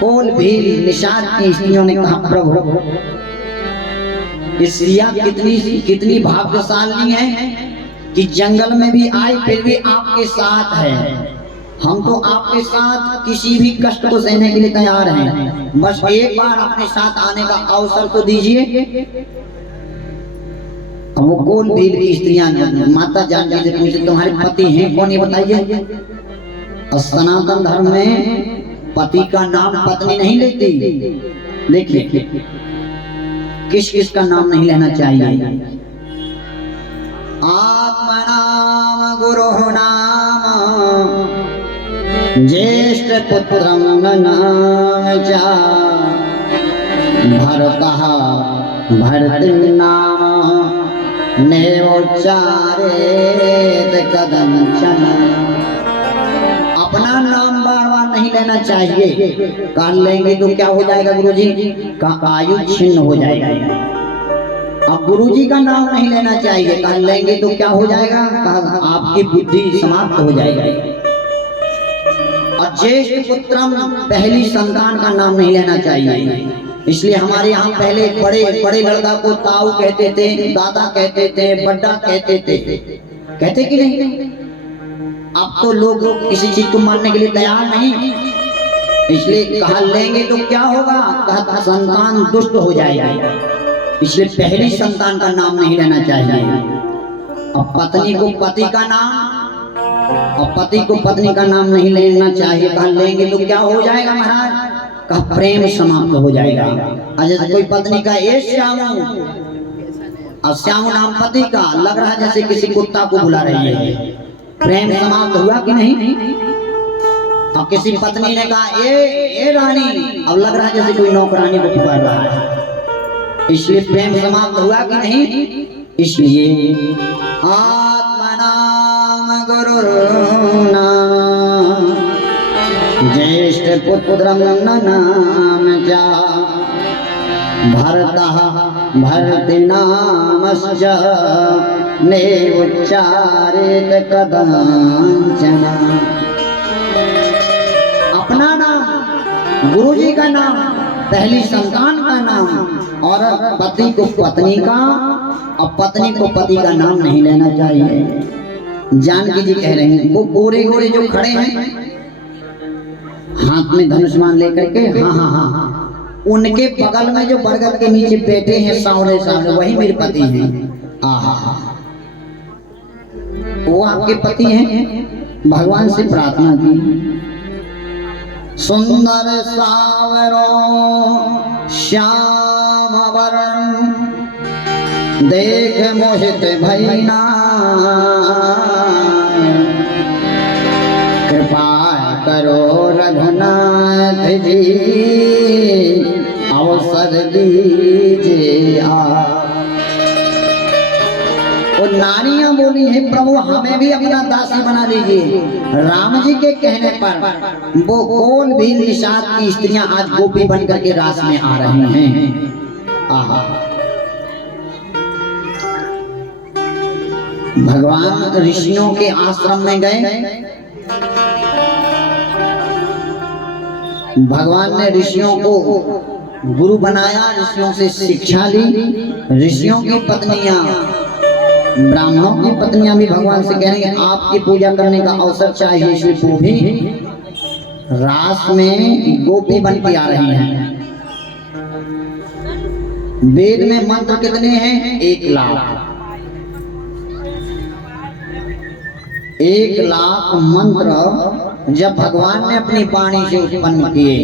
कोल भी निषाद की स्त्रियों ने कहा, प्रभु स्त्रियां कितनी भाग्यशाली हैं कि जंगल में भी आई फिर भी आपके साथ है। हम तो आपके साथ किसी भी कष्ट को सहने के लिए तैयार हैं, बस एक बार अपने साथ आने का अवसर तो दीजिए। वो कौन भील की स्त्रियां माता जानकी से पूछे, तुम्हारे पति हैं कौन, ये बताइए। सनातन धर्म में पति का नाम पत्नी नहीं लेती। देखिए किस किस का नाम नहीं लेना चाहिए। आत्मा नाम गुरु नाम, ज्येष्ठ पुत्रम नाम चा, भरतः भरतृ नाम नैवोच्चारेत कदंचन। अपना नाम बार बार नहीं लेना चाहिए, कर लेंगे तो क्या हो जाएगा गुरुजी का आयु छिन्न हो जाएगा। अब गुरुजी का नाम नहीं लेना चाहिए, कर लेंगे तो क्या हो जाएगा, आपकी बुद्धि समाप्त हो जाएगी। और ज्येष्ठ पुत्रम, पहली संतान का नाम नहीं लेना चाहिए। इसलिए हमारे यहाँ पहले बड़े लड़का को ताऊ कहते थे, दादा कहते थे, बड्डा कहते थे, कहते कि नहीं। अब तो लोग किसी चीज को मानने के लिए तैयार नहीं, इसलिए कहा लेंगे तो क्या होगा, कहा संतान दुष्ट हो जाएगा, इसलिए पहली संतान का नाम नहीं लेना चाहिए। अब पत्नी को पति का नाम और पति को पत्नी का नाम नहीं लेना चाहिए, कहा लेंगे तो क्या हो जाएगा महाराज, कहा प्रेम समाप्त हो जाएगा। जैसे कोई पत्नी का ये श्यामू, और श्यामू नाम पति का, लग रहा है जैसे किसी कुत्ता को बुला रही है, प्रेम समाप्त हुआ कि नहीं। अब किसी पत्नी ने कहा ए रानी, अब लग रहा है जैसे कोई नौकरानी को पुकार रहा है, इसलिए प्रेम समाप्त हुआ कि नहीं। इसलिए आत्मा नाम गुरु नाम, ज्येष्ठ पुत्रम नाम जा, भरतः भरतृ नामश्च नैवोच्चारेत कदाचन। अपना नाम, गुरुजी का नाम, पहली संतान का नाम, और पति को पत्नी का और पत्नी को पति का नाम नहीं लेना चाहिए। जानकी जी कह रहे हैं, वो गोरे गोरे जो खड़े हैं हाथ में धनुष्मान लेकर के, हाँ हाँ हाँ हाँ, उनके बगल में जो बरगद के नीचे बैठे हैं सामने सामने, वही मेरे पति हैं। आहा, वो आपके पति हैं। भगवान से प्रार्थना की, सुंदर सावरो श्याम वरण देख मोहित भैना, कृपा करो रघुनाथ जी अवसर दीजिए। और नारियां बोली है, प्रभु हमें भी अपना दासी बना लीजिए। राम जी के कहने पर वो कोल भी निषाद की स्त्रियां आज गोपी बन करके रास में आ रही हैं। आहा, भगवान ऋषियों के आश्रम में गए। भगवान ने ऋषियों को गुरु बनाया, ऋषियों से शिक्षा ली। ऋषियों की पत्नियां, ब्राह्मणों की पत्नियां भी भगवान से कह रही हैं आपकी पूजा करने का अवसर चाहिए, इसलिए वो भी रास में गोपी बन के आ रही हैं। वेद में मंत्र कितने हैं? 1 लाख। 1 लाख मंत्र जब भगवान ने अपनी वाणी से उत्पन्न किए,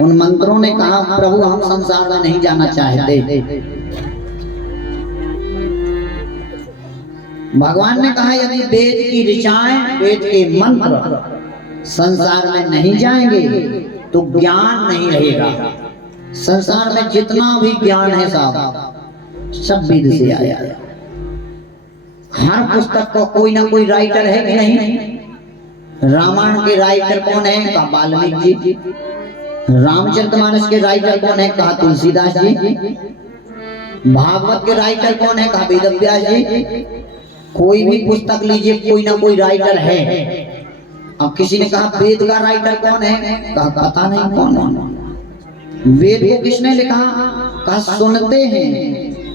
उन मंत्रों ने कहा प्रभु हम संसार में नहीं जाना चाहते। भगवान ने कहा यदि वेद की ऋचाएं, वेद के मंत्र संसार में नहीं जाएंगे तो ज्ञान नहीं रहेगा। संसार में जितना भी ज्ञान है साहब सब वेद से आया। हर पुस्तक को कोई ना कोई राइटर है कि नहीं? रामायण के राइटर कौन है? कहा वाल्मीकि जी। रामचरितमानस के राइटर कौन है? कहा तुलसीदास जी। भागवत के राइटर कौन है? कहा वेदव्यास जी। कोई भी पुस्तक लीजिए, कोई ना कोई राइटर है। अब किसी ने कहा वेद का राइटर कौन है? कहा पता नहीं कौन। वेद को किसने लिखा? कहा सुनते हैं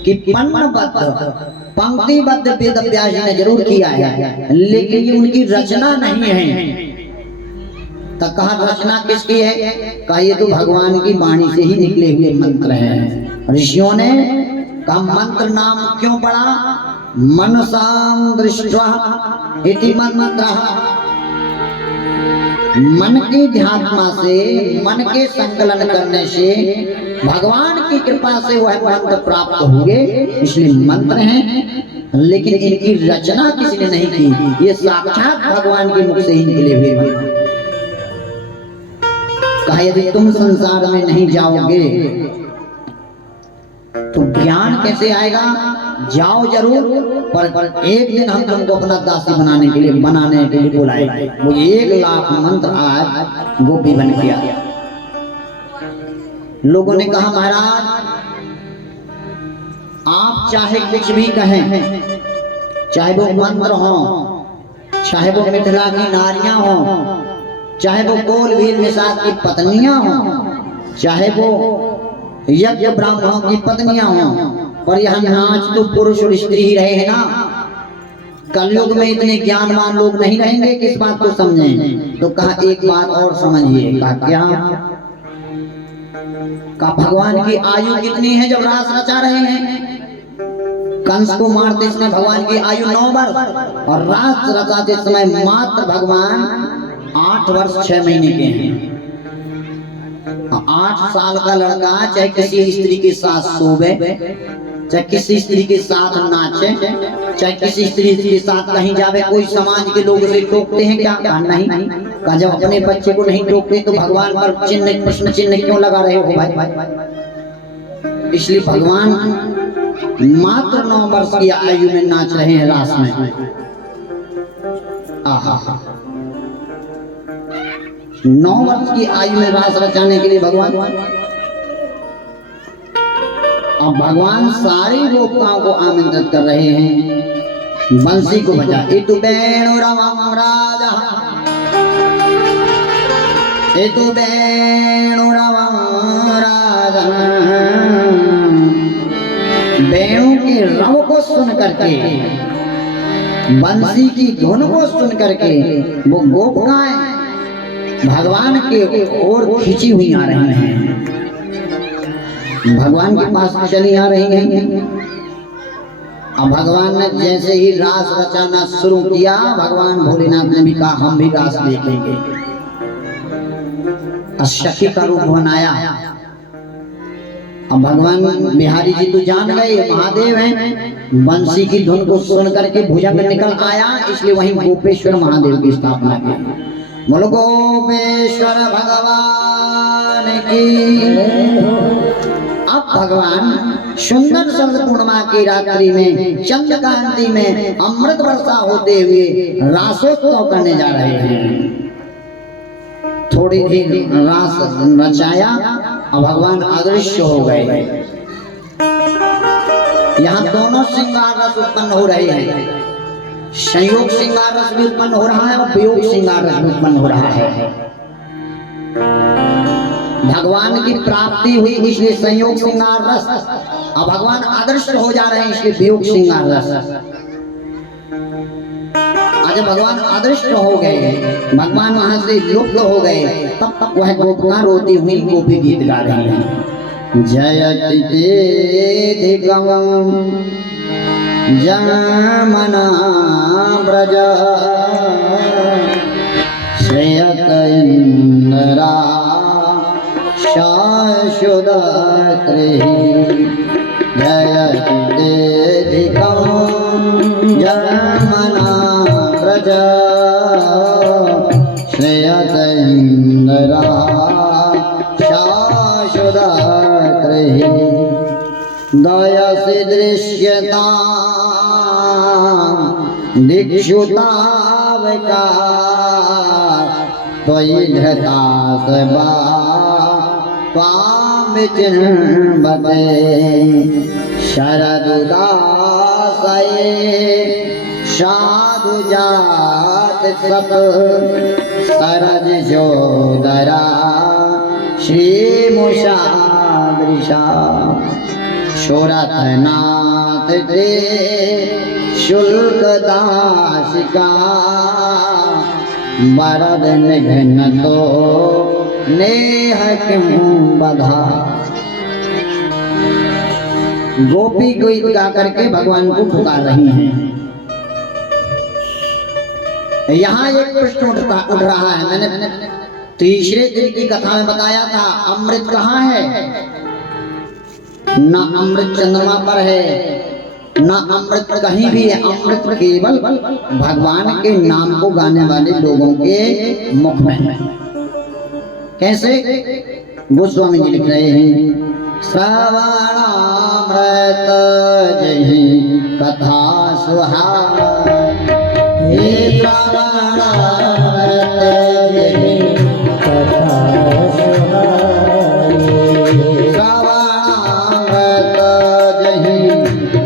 कि पन्नबद्ध पंक्तिबद्ध वेदव्यास जी ने जरूर किया है, लेकिन ये उनकी रचना नहीं है। तो कहा रचना किसकी है? कहा ये तो भगवान की वाणी से ही निकले हुए मंत्र हैं। ऋषियों ने कहा मंत्र नाम क्यों पड़ा? मनसाम दृष्ट्वा इति मंत्रः। मन की ध्यात्मा से, मन के संकलन करने से भगवान की कृपा से वह मंत्र प्राप्त होंगे, इसलिए मंत्र हैं। लेकिन इनकी रचना किसी ने नहीं की, ये साक्षात भगवान के मुख से ही निकले हुए हैं। कहा यदि तुम संसार में नहीं जाओगे तो ज्ञान कैसे आएगा? जाओ जरूर, पर एक दिन हम तुमको अपना दासी बनाने के लिए बुलाएंगे। वो 1 लाख मंत्र आज गोपी बन गया। लोगों ने कहा महाराज आप चाहे कुछ भी कहें, चाहे वो मंत्र हो, चाहे वो मिथिला की नारियां हो, चाहे वो कोलवीर निषाद की पत्नियां हो, चाहे वो यज्ञ ब्राह्मणों की पत्नियां हों, पर यह नाच तो पुरुष और स्त्री ही रहे हैं ना। कलयुग में इतने ज्ञानवान लोग नहीं रहेंगे, किस बात को समझें? तो कहा एक बात और समझिए। कहा क्या? कहा भगवान की आयु कितनी है जब रास रचा रहे हैं? कंस को मारते समय भगवान की आयु 9 वर्ष और रास रचाते समय मात्र भगवान 8 वर्ष 6 महीने के हैं। 8 साल का लड़का चाहे किसी स्त्री के साथ सोवे, चाहे किसी स्त्री के साथ नाचे, चाहे किसी स्त्री के साथ कहीं जावे, कोई समाज के लोग उसे टोकते हैं क्या? नहीं। कहा जब अपने बच्चे को नहीं टोकते तो भगवान पर चिन्ह, प्रश्न चिन्ह क्यों लगा रहे हो भाई? इसलिए भगवान मात्र 9 वर्ष की आयु में नाच रहे हैं रास में। आहा, 9 वर्ष की आयु में रास रचाने के लिए भगवान। अब भगवान सारी गोपिकाओं को आमंत्रित कर रहे हैं, बंसी को बजा। इतु वेणुरवं राजा, इतु वेणुरवं राजा। वेणु के रव को सुन करके बंसी की धुन को सुन करके वो गोपिकाएं भगवान के ओर खींची हुई आ रही हैं, भगवान के पास चली आ रही हैं। अब भगवान ने जैसे ही रास रचाना शुरू किया, भगवान भोलेनाथ ने भी कहा हम भी रास देखेंगे। सखी का रूप बनाया। अब भगवान बिहारी जी तो जान गए महादेव हैं, बंसी की धुन को सुन करके भुजंग निकल आया, इसलिए वहीं गोपेश्वर महादेव की स्थापना की। बोलो गोपेश्वर भगवान की। अब भगवान सुंदर शरद पूर्णिमा की रात्रि में चंद्रकांति में अमृत वर्षा होते हुए रासोत्सव करने जा रहे हैं। थोड़ी देर रास रचाया और भगवान अदृश्य हो गए। यहाँ दोनों श्रृंगार रस उत्पन्न हो रहे हैं, संयोग श्रृंगार रस भी उत्पन्न हो रहा है और वियोग श्रृंगार रस भी उत्पन्न हो रहा है। भगवान की प्राप्ति हुई इसलिए संयोग श्रृंगार रस, और भगवान अदृश्य हो जा रहे हैं इसलिए वियोग श्रृंगार रस। आज भगवान अदृश्य हो गए, भगवान वहां से लुप्त हो गए, तब तक वह गोपियां रोती हुई गोपी गीत गा रही हैं। जयति देदिकं जमना व्रज श्रेयत इंद्रा शाश्वतत्रे। जयति देदिकं जमना व्रज श्रेयत इंद्रा शाश्वतत्रे। दयसि दृश्यता दिक्षुतावका त्वयि धृता सबा त्वां विचिन्वते। शरदुदासये साधुजात सप सरज जोदरा श्रीमुषा दृशा। सुरतनाथ ते शुल्क दासिका वरद निघ्न तो नेह किम बधा। गोपी गीत गा करके भगवान को पुकार रही हैं। यहाँ एक प्रश्न उठ रहा है, मैंने तीसरे दिन की कथा में बताया था, अमृत कहाँ है? ना अमृत चंद्रमा पर है, ना अमृत कहीं भी है। अमृत केवल भगवान के नाम को गाने वाले लोगों के मुख में है। कैसे? गोस्वामी जी लिख रहे हैं, श्रवणामृत जहि कथा सुहावनी। श्रवणामृत जहि कथा सुहावनी। श्रवणामृत जहि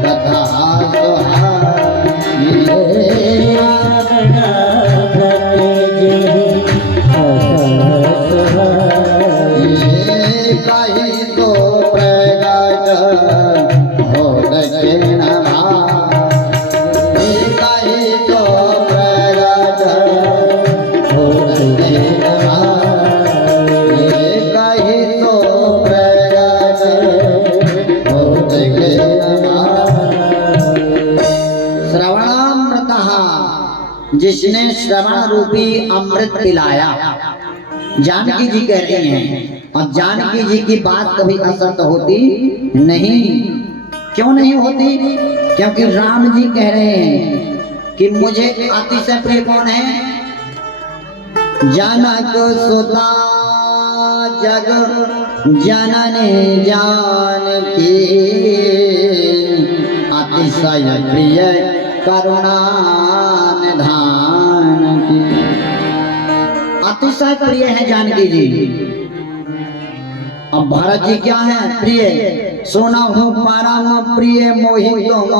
कथा सुहावनी। जिसने श्रवण रूपी अमृत पिलाया। जानकी जी कह रही हैं, और जानकी जी की बात कभी असत्य होती नहीं। क्यों नहीं होती? क्योंकि राम जी कह रहे हैं कि मुझे अतिशय प्रिय कौन है? जनक सुता जग जननी जानकी, अतिशय प्रिय करुणा निधान की। अतिशय प्रिय है जानकी जी। अब भरत जी क्या है? प्रिय। सोना हूँ परम प्रिय मोहि तुम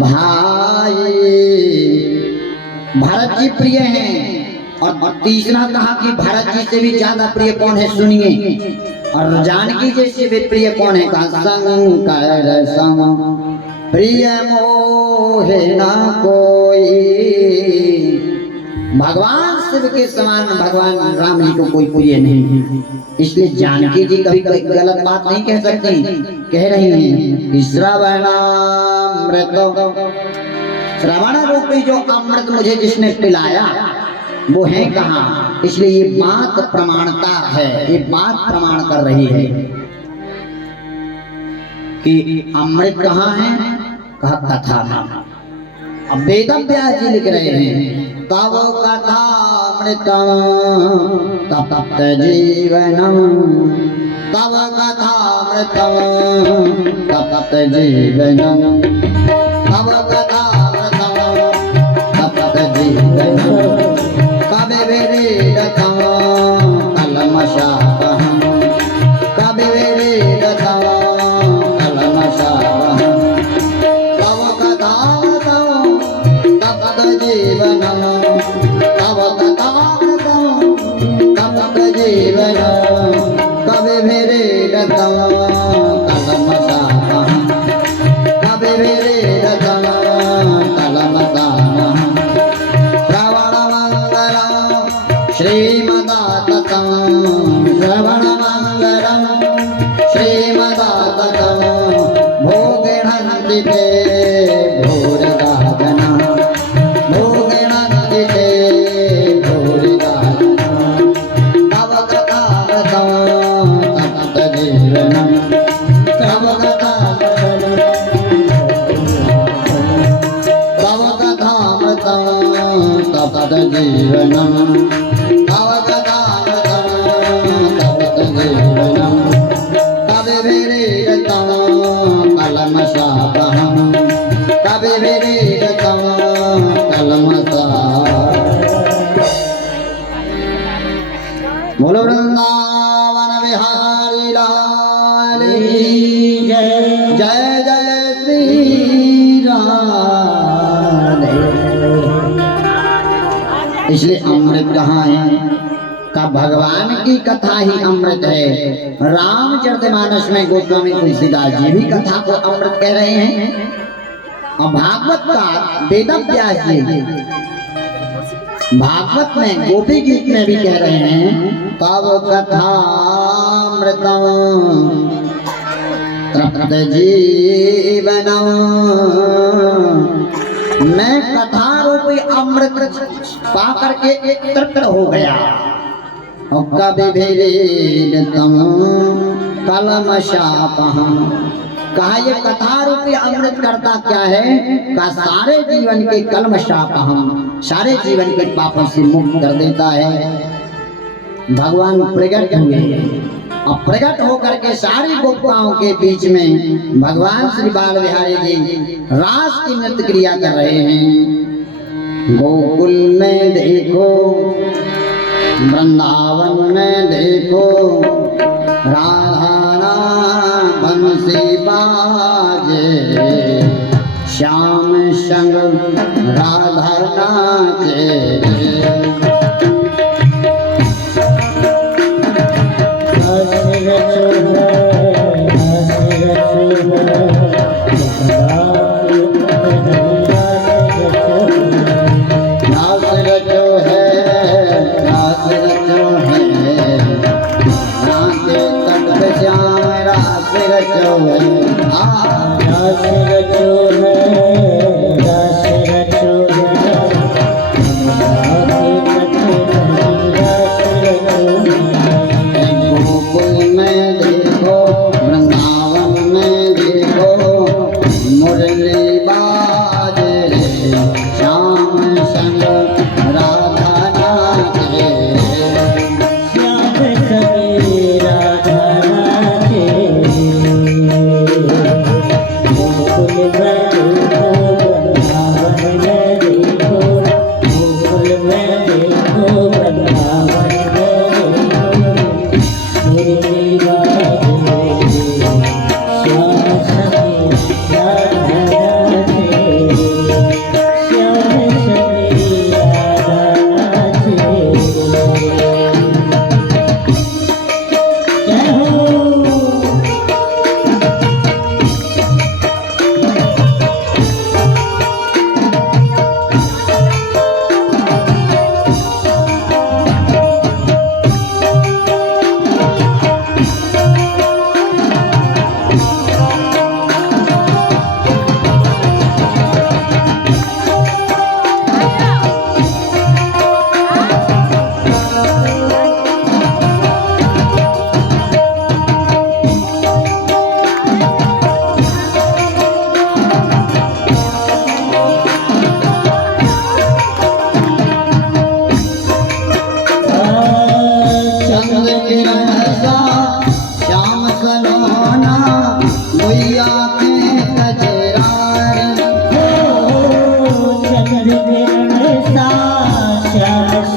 भाई। भरत जी प्रिय हैं। और तीसरा कहा कि भरत जी से भी ज्यादा प्रिय कौन है? सुनिए। और जानकी जी से भी प्रिय कौन है? कहा शंकर सम प्रिय मोहे ना कोई। भगवान शिव के समान भगवान राम जी को कोई प्रिय नहीं। इसलिए जानकी जी कभी कभी गलत बात नहीं कह सकती, कह रही हैं कि श्रवणामृत, श्रवण रूपी जो अमृत मुझे जिसने पिलाया वो है कहाँ। इसलिए ये बात प्रमाणता है, ये बात प्रमाण कर रही है कि अमृत कहाँ है, कहा कथा है। अब वेद व्यास जी लिख रहे हैं तव कथा अमृतम तप्त जीवनम, तव कथा अमृतम तप्त जीवनम, तव कथा अमृतम तप्त जीवनम। कवि विरतम कलमशापहम, कवि विरतम कलमशापहम। तव कथा तप्त जीवनम, तव कथा तप्त जीवनम। कवि विरतम कलमशापहम, कवि विरतम कलमशापहम। श्रीमदाततं श्रवणमङ्गलं, श्रीमदाततं भोगिनन्ति ते भूरिदा जना, भोगिनन्ति ते भूरिदा जना। तव कथामृतं तप्त जीवनं, तव कथामृतं, तव कथामृतं तप्त जीवनं। कलमशापहम, कवि विरतम कलमशापहम। बोलो वृंदावन बिहारी लाल की जय, जय जय श्री राधे। इसलिए अमृत कहाँ है, का भगवान की कथा ही अमृत है। रामचरितमानस में गोस्वामी तुलसीदास जी भी कथा को अमृत कह रहे हैं और भागवत का वेद व्यास जी भागवत में गोपी गीत में भी कह रहे हैं तव कथामृतम तप्त जीवनम। मैं कथा रूपी अमृत पा करके एक तृप्त हो गया। कवि विरतम कलमशापहम, कहा ये कथा रूपी अमृत करता क्या है, का सारे जीवन के कलमशापहम, सारे जीवन के पापों से मुक्त कर देता है। भगवान प्रकट हुए और प्रकट होकर के सारी गोपिकाओं के बीच में भगवान श्री बाल बिहारी जी रास की नृत्य क्रिया कर रहे हैं। गोकुल में देखो, वृंदावन में देखो, राधा बंसी बाजे, श्याम संग राधा नाचे।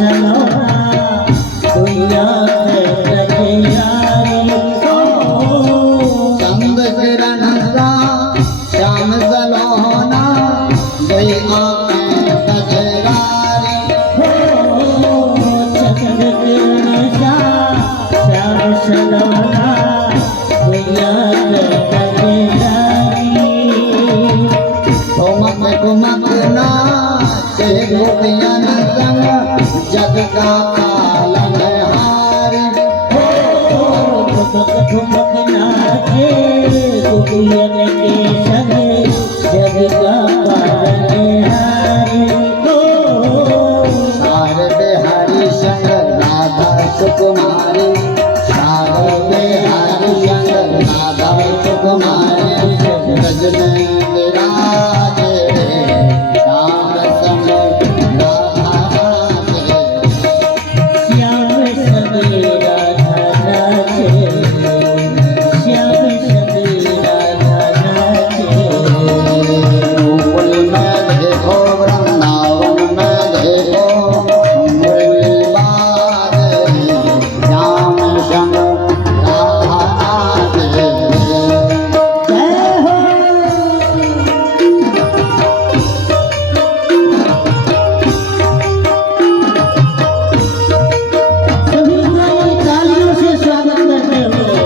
सलोना दुनिया है कजरारी हो चंद किरण सा श्याम सलोना दुई आँखें कजरारी हो चंद किरण सा श्याम सलोना दुनिया है कजरारी ठुमक ठुमक नाचे गोपियन संग जग का पालनहार हो ठुमक ठुमक नाचे गोपियन के संग जग का पालनहारी हो शारदे हरि संग राधा सुकुमारी शारदे हरि संग राधा सुकुमारी ब्रज में विराजे श्याम संग राधा राजे श्याम संग राधा नाचे श्याम संग राधा नाचे गोकुल में देखो वृंदावन में देखो मुरली बाजे श्याम संग राधा राजे जय हो सभी को तालियों से स्वागत करते हुए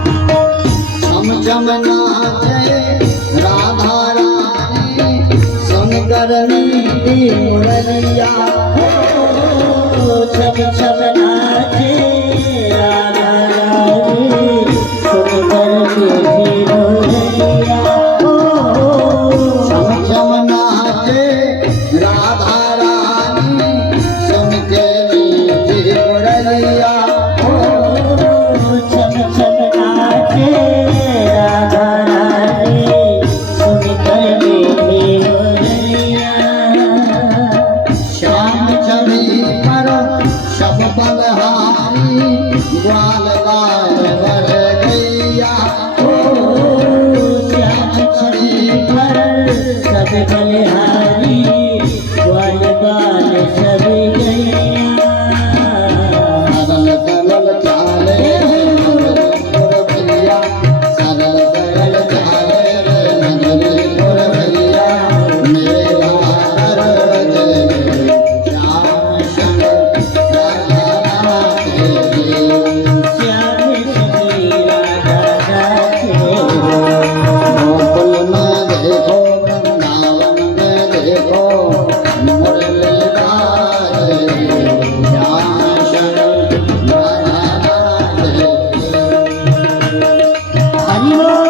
छम छम नाचे राधा रानी सुन करनी मुरलिया हो छम छम नाचे राधा रानी सुन कर के मुरलिया हो छम छम नाचे राधा रानी सुन के मीठी मुरलिया छम छम नाचे राधा रानी सुन कर मीठी मुरलिया श्याम छवि पर सब बलहारी ग्वाल गाय बर गैया श्याम छवि पर सब बलिहारी ग्वाल बाल सब गैया सरल सरल चाले भैया सरल सरल चाले नगरी पुर भैया मेरा हर श्याम संग राधा राधे श्याम संग राधा राधे गोकुल में देखो वृंदावन में देखो मुरली बाजे श्याम संग राधा राधे हरि बोल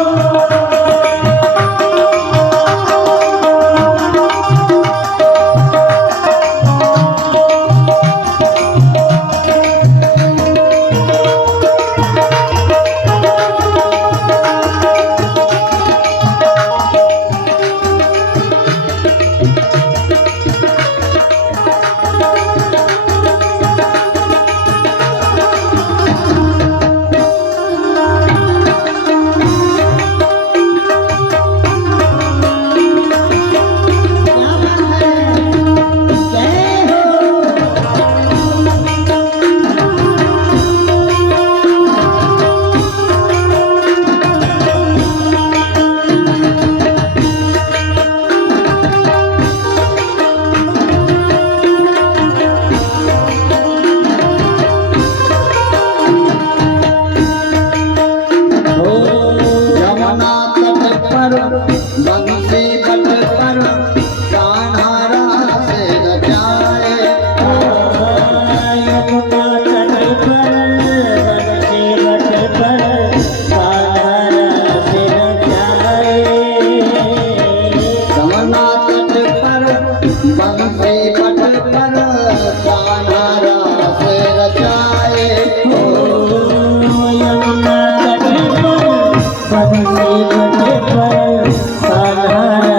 क्या बात है जय हो यमुना तट पर बंसी बट पर कान्हा रास रचाए यमुना तट पर बनसे बट पर साधारा से रचाए यमुना तट पर बंसी बट पर कान्हा रास रचाए यमुना तट पर बनसे बट पर साधारा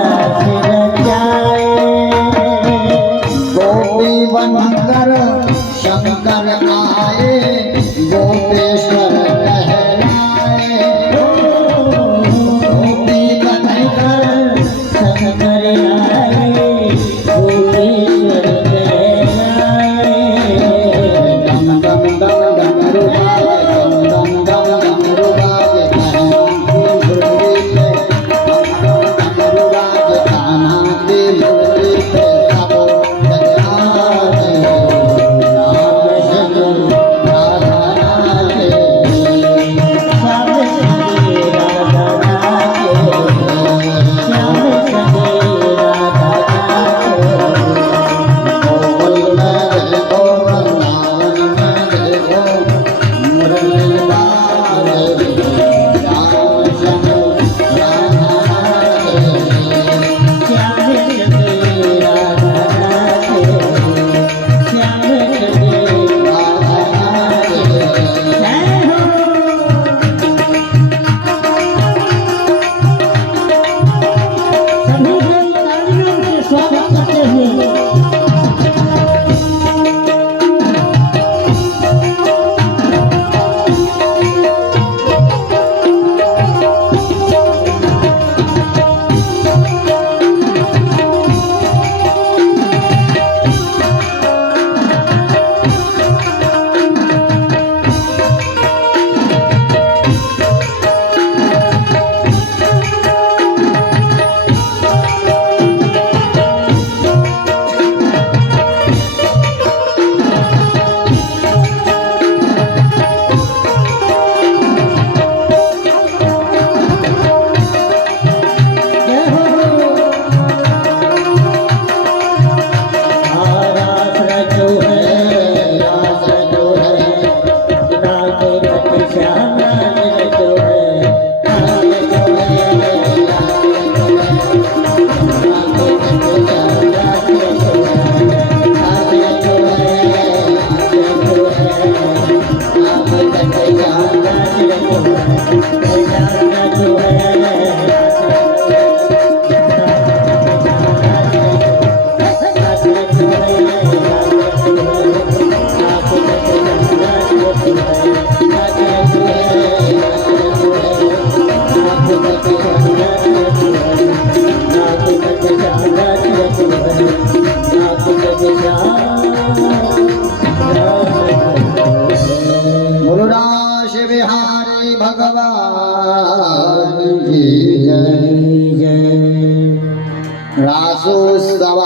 रासोत्सव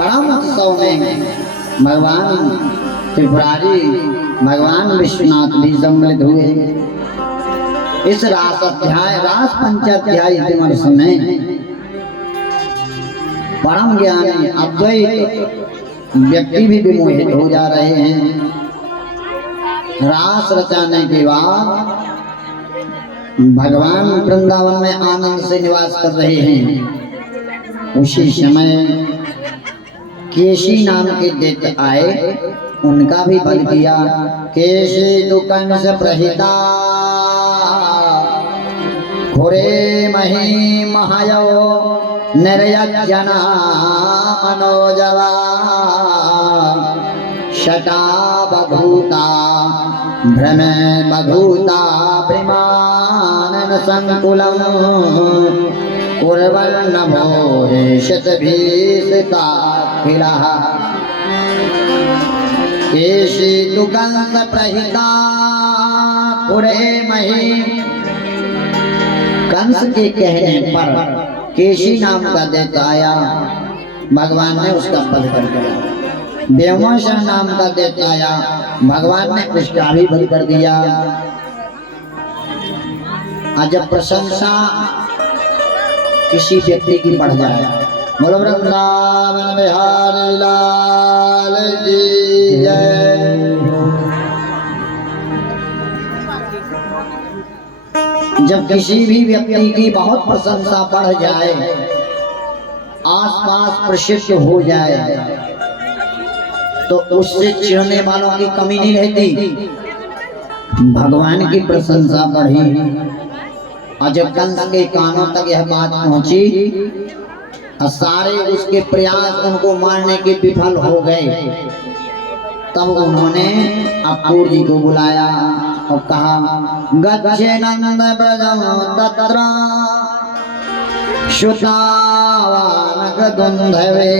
परम उत्सव में भगवान त्रिपुरारी भगवान विश्वनाथ भी सम्मिलित हुए। इस रास अध्याय रास पंचाध्याय दिवस में परम ज्ञानी अद्वैत व्यक्ति भी विमोहित हो जा रहे हैं। रास रचाने के बाद भगवान वृंदावन में आनंद से निवास कर रहे हैं। उसी समय केशी नाम के दैत्य आए, उनका भी बल किया। केशी दुकंस प्रहिता घोरे मही महायो निर्यजना मनोजवा शटा बभूता भ्रमे बभूता प्रेमानन संकुलम कुर्वन्नभो शतभीषिता खिला केशी दुगंध प्रहिता घोरे मही। कंस के कहने पर केशी नाम का दैत्य आया, भगवान ने उसका वध कर दिया। व्योमासुर नाम का दैत्य आया, भगवान ने उसका भी वध कर दिया। जब प्रशंसा किसी व्यक्ति की बढ़ जाए, बोलो वृंदावन बिहारी लाल की जय। जब किसी भी व्यक्ति की बहुत प्रशंसा बढ़ जाए, आसपास प्रसिद्ध हो जाए, तो उससे चिढ़ने वालों की कमी नहीं रहती। भगवान की प्रशंसा बढ़ी और जब कंस के कानों तक यह बात पहुंची और सारे उसके प्रयास उनको मारने के विफल हो गए, तब उन्होंने अपूर जी को बुलाया और कहा गच्छे नंद ब्रजं तत्र श्रुतावानक दुंधवे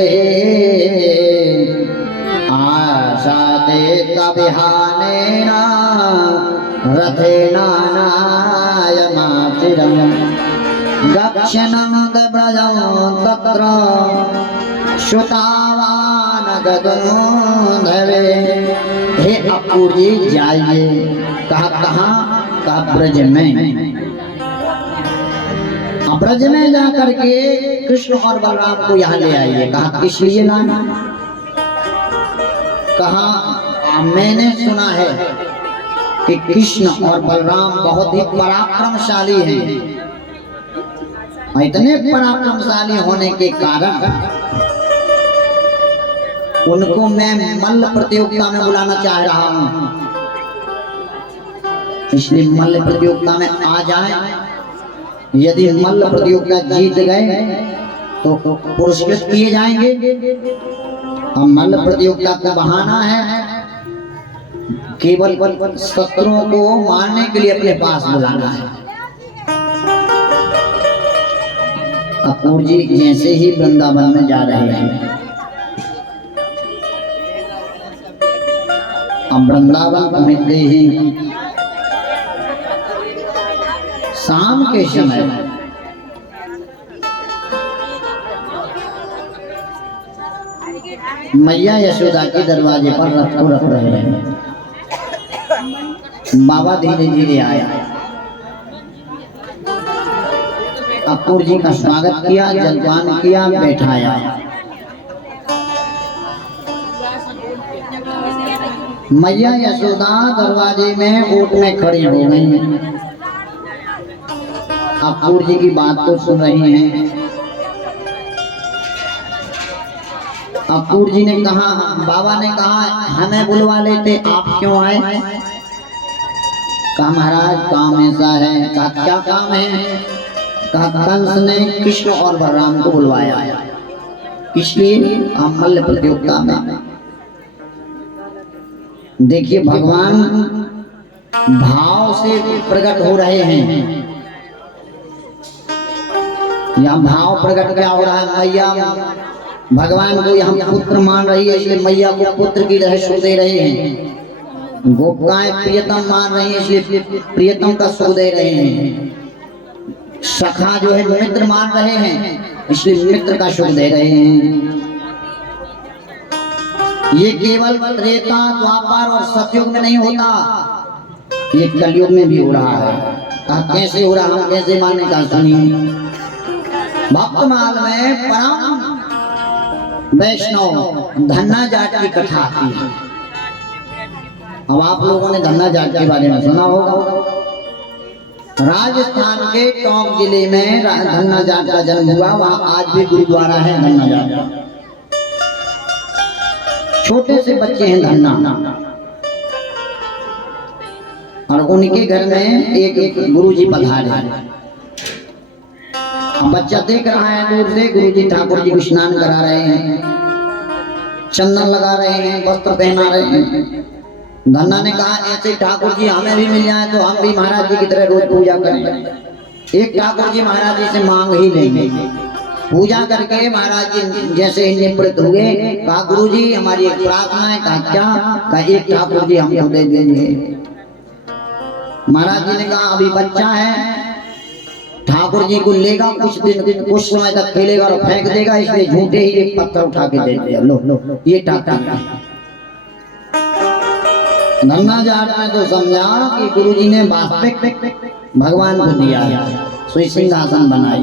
आशाते तविहानेन रथेना नायमातिरं गच्छ नंद ब्रजं तत्र श्रुतावानक दुंधवे। हे अपूर जी जाइए। कहा कहाँ? कहा ब्रज में। ब्रज में जाकर के कृष्ण और बलराम को यहाँ ले आइए। कहा किस लिए लाना? कहा मैंने सुना है कि कृष्ण और बलराम बहुत ही पराक्रमशाली हैं। इतने पराक्रमशाली होने के कारण उनको मैं मल्ल प्रतियोगिता में बुलाना चाह रहा हूँ, इसलिए मल्ल प्रतियोगिता में आ जाएं। यदि मल्ल प्रतियोगिता जीत गए तो पुरस्कृत किए जाएंगे। और मल्ल प्रतियोगिता का बहाना है केवल शत्रुओं को मारने के लिए अपने पास बुलाना है। अपूर जी जैसे ही वृंदावन में जा रहे हैं, अब वृंदावन पहुंचते ही शाम के समय मैया यशोदा के दरवाजे पर रथ को रख रहे हैं। बाबा धीरे धीरे आया, अपूर जी का स्वागत किया, जलपान किया, बैठाया। मैया यशोदा दरवाजे में ऊँट में खड़ी हो गई। अपूर जी की बात को सुन रही हैं। अपूर जी ने कहा, बाबा ने कहा हमें बुलवा लेते, आप क्यों आए? कहा महाराज काम ऐसा है। कहा क्या काम है? कहा कंस ने कृष्ण और बलराम को बुलवाया। किस लिए? मल्ल प्रतियोगिता में। देखिए भगवान भाव से प्रकट हो रहे हैं। यहाँ भाव प्रकट क्या हो रहा है? मैया भगवान को यहाँ पुत्र मान रही है, इसलिए मैया को पुत्र की रहस्य दे रहे हैं। गोपिकाएं प्रियतम मान रही है, इसलिए प्रियतम का सुख दे रहे हैं। सखा जो है मित्र मान रहे हैं, इसलिए मित्र का सुख दे रहे हैं। ये केवल त्रेता द्वापर और सतयुग में नहीं होता, ये कलयुग में भी हो रहा है। कहा कैसे हो रहा, हम कैसे माने, का सुनिए। भक्तमाल में परम वैष्णव धन्ना जाट की कथा आती है। अब आप लोगों ने धन्ना जाट के बारे में सुना होगा। राजस्थान के टोंक जिले में धन्ना जाट का जन्म हुआ। वहां आज भी गुरुद्वारा है धन्ना जाट। छोटे से बच्चे हैं धन्ना, और उनके घर में एक गुरुजी पधारे। बच्चा देख रहा है दूर से, गुरुजी ठाकुर जी को स्नान करा रहे हैं, चंदन लगा रहे हैं, वस्त्र पहना रहे हैं। धन्ना ने कहा ऐसे ठाकुर जी हमें भी मिल जाए तो हम भी महाराज जी की तरह रोज पूजा करें। एक ठाकुर जी महाराज जी से मांग ही लेंगे। पूजा करके महाराज जी जैसे ही निवृत्त हुए, कहा गुरुजी हमारी एक प्रार्थना है। कहा क्या? कहा एक ठाकुर जी हमको दे देंगे। महाराज जी ने कहा अभी बच्चा है, ठाकुर जी को लेगा, कुछ समय तक खेलेगा और फेंक देगा, इसलिए झूठे ही एक पत्थर उठा के दे दिया, लो ये ठाकुर। धन्ना जाट ने तो समझा कि गुरुजी ने वास्तविक भगवान को दिया, सोई सिंहासन बनाई,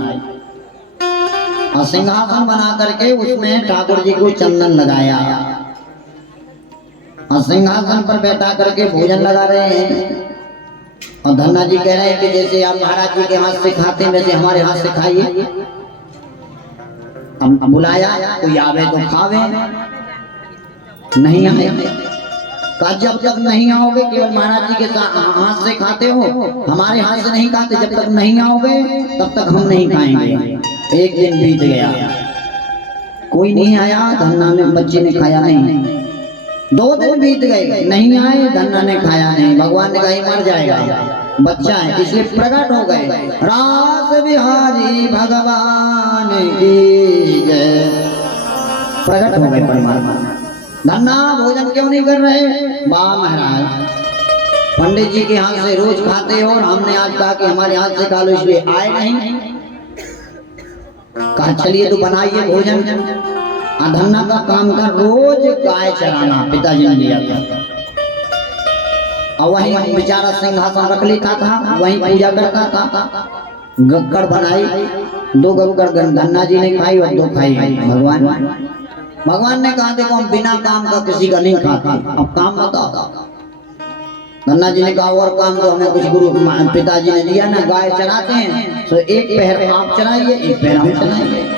और सिंहासन बना करके उसमें ठाकुर जी को चंदन लगाया, और सिंहासन पर बैठा करके भोजन लगा रहे हैं। और धन्ना जी कह रहे हैं कि जैसे आप महाराज जी के हाथ से खाते हैं वैसे हमारे हाथ से खाइए। हम बुलाया, कोई आवे तो खावे, नहीं आए। कहा जब तक नहीं आओगे, केवल महाराज जी के हाथ से खाते हो, हमारे हाथ से नहीं खाते, जब तक नहीं आओगे तब तक हम नहीं खाएंगे। एक दिन बीत गया, कोई नहीं आया, धन्ना ने बच्चे ने खाया नहीं। 2 दिन बीत गए, नहीं आए, धन्ना ने खाया नहीं। भगवान ने कहा मर जाएगा, बच्चा है, इसलिए प्रकट हो गए। रास बिहारी भगवान की जय, प्रकट हो गए परमात्मा। धन्ना भोजन क्यों नहीं कर रहे? वाह महाराज, पंडित जी के हाथ से रोज खाते हो और हमने आज कहा कि हमारे हाथ से खा लो, इसलिए आए नहीं। कहा चलिए तो बनाइए भोजन। धन्ना का काम था रोज गाय चराना, पिताजी ने दिया था, और वहीं बेचारा सिंहासन रख लेता था, वहीं पूजा करता था। गक्कड़ बनाई, 2 गक्कड़ धन्ना जी ने खाई और 2 खाई भगवान ने कहा देखो हम बिना काम का किसी का नहीं खाते, अब काम बताओ। धन्ना जी ने कहा और काम तो हमें कुछ गुरु पिताजी ने दिया ना, गाय चराते हैं तो एक पहर आप चराइए, एक पहर हम चराइए।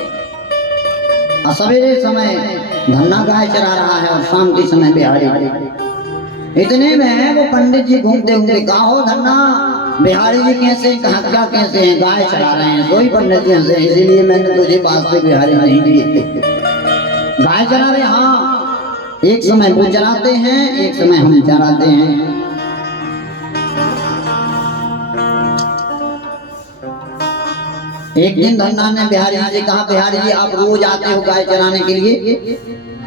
सवेरे समय धन्ना गाय चरा रहा है और शाम के समय बिहारी। इतने में वो पंडित जी घूमते घूमते कहा हो धन्ना बिहारी जी कैसे, कहा क्या कैसे हैं? गाय चरा रहे हैं। कोई पंडित जी से, इसीलिए मैंने तुझे वास्ते बिहारी नहीं दिए। गाय चरा रहे? हाँ, एक समय वो चराते हैं, एक समय हम चराते हैं। एक दिन धन्ना ने बिहारी जी से कहा बिहारी जी आप रोज आते हो गाय चराने के लिए,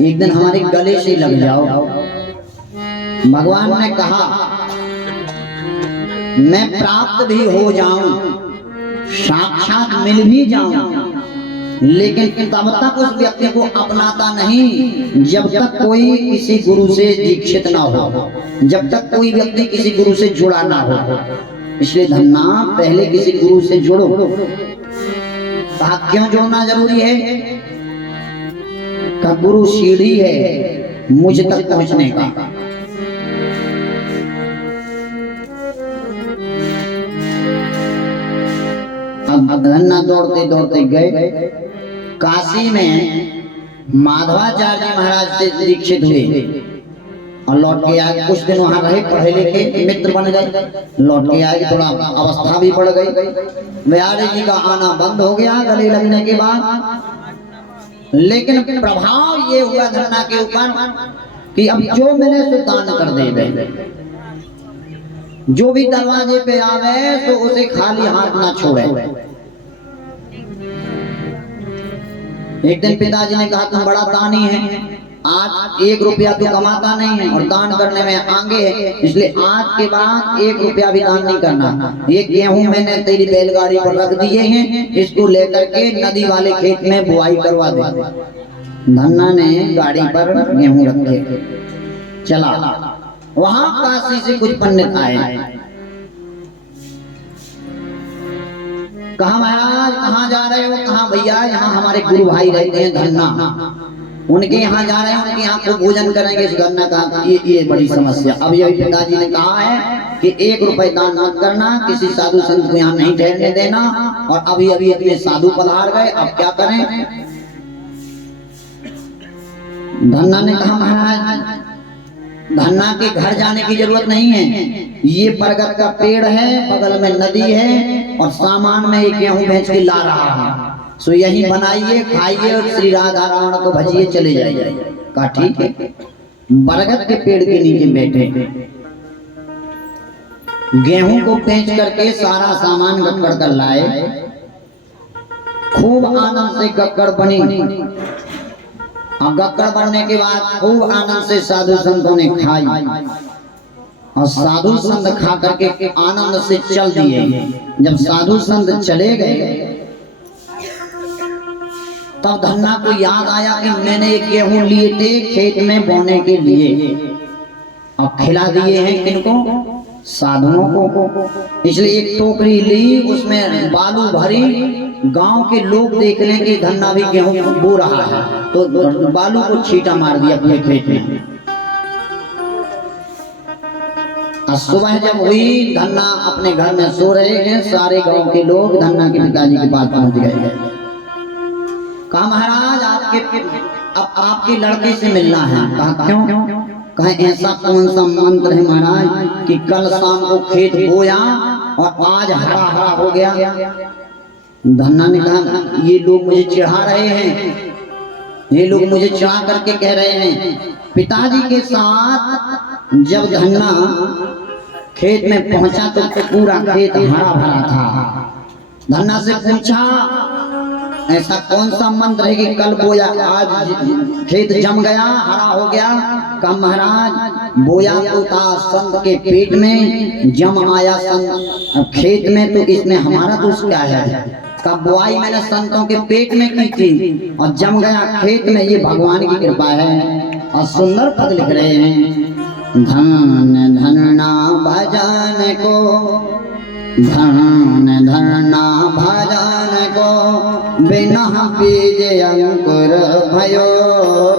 एक दिन हमारे गले से लग जाओ। भगवान ने कहा मैं प्राप्त भी हो जाऊं, साक्षात मिल भी जाऊं, लेकिन तब तक उस व्यक्ति को अपनाता नहीं जब तक कोई किसी गुरु से दीक्षित ना हो, जब तक कोई व्यक्ति किसी गुरु से जुड़ा ना हो। इसलिए धन्ना पहले किसी गुरु से जुड़ो। कहा क्यों जुड़ना जरूरी है? का गुरु सीढ़ी है मुझ तक पहुंचने का। अब धन्ना दौड़ते दौड़ते गए काशी में, माधवाचार्य जी महाराज से दीक्षित हुए और लौट के आए। कुछ दिन वहां रहे, पढ़े लिखे मित्र बन गए, लौट के आए, थोड़ा अवस्था भी बढ़ गई। बिहारी जी का आना बंद हो गया गले लगने के बाद, लेकिन प्रभाव ये हुआ धन्ना के ऊपर कि अब जो मैंने सो दान कर दे, जो भी दरवाजे पे आवे तो उसे खाली हाथ ना छोड़े। एक दिन पिताजी ने कहा तुम बड़ा दानी है, आज 1 रुपया तो कमाता नहीं है और दान करने में आगे है, इसलिए आज के बाद 1 रुपया भी दान नहीं करना। ये गेहूं मैंने तेरी बैलगाड़ी पर रख दिए हैं, इसको लेकर के नदी वाले खेत में बुआई करवा दे। धन्ना ने गाड़ी पर गेहूं रखे, चला। वहां काशी से कुछ पंडित आए, कहा महाराज कहाँ जा रहे हो? कहा भैया यहाँ हमारे गुरु भाई रहते हैं धन्ना, उनके यहाँ जा रहे हैं, उनके यहाँ को भोजन करेंगे। इस धन्ना का ये बड़ी समस्या। अब ये पिताजी ने कहा है कि 1 रुपए दान मत करना, किसी साधु संत को यहाँ नहीं ठहरने देना। और अभी अभी इतने साधु पधार गए, अब क्या करें? धन्ना ने कहा महाराज धन्ना के घर जाने की जरूरत नहीं है, ये बरगद का पेड़ है, बगल में नदी है और सामान में एक गेहूं बेच के ला रहा है, सो यही बनाइए खाइए और श्री राधा रावण को भजिए चले जाइए। कहा ठीक है। बरगद के पेड़ के नीचे बैठे, गेहूं को बेच करके सारा सामान गक्कड़ कर लाए। खूब आनंद से गक्कड़ बनी। गक्कड़ बनने के बाद खूब आनंद से साधु संतों ने खाई और साधु संत खा करके आनंद से चल दिए। जब साधु संत चले गए तब धन्ना को याद आया कि मैंने एक गेहूं लिए थे खेत में बोने के लिए, अब खिला दिए हैं किनको? साधुओं को। इसलिए एक टोकरी ली, उसमें बालू भरी। गांव के लोग देख लें कि धन्ना भी गेहूं बो रहा है, तो बालू को छींटा मार दिया अपने खेत में। सुबह जब हुई, धन्ना अपने घर में सो रहे हैं, सारे गांव के लोग धन्ना के पिताजी के पास पहुंच गए। कहा महाराज आपके लड़के से मिलना है। कहा क्यों? कहा ऐसा कौन सा मंत्र है महाराज कि कल शाम को खेत बोया और आज हरा हरा हो गया? धन्ना ने कहा ये लोग मुझे चिढ़ा रहे हैं, ये लोग मुझे चिढ़ा करके कह रहे हैं। पिताजी के साथ जब धन्ना खेत में पहुंचा तो पूरा खेत हरा भरा था। धन्ना से पूछा ऐसा कौन सा मंत्र है कि कल बोया आज खेत जम गया, हरा हो गया? कहा महाराज बोया तो था संत के पेट में, जम आया संत खेत में, तो इसमें हमारा दोष क्या है? का बुआई मैंने संतों के पेट में की थी और जम गया खेत में, ये भगवान की कृपा है। और सुंदर पद लिख रहे हैं, धन धन्ना भजन को, धन धन्ना भजन को, बिना बीज अंकुर भयो।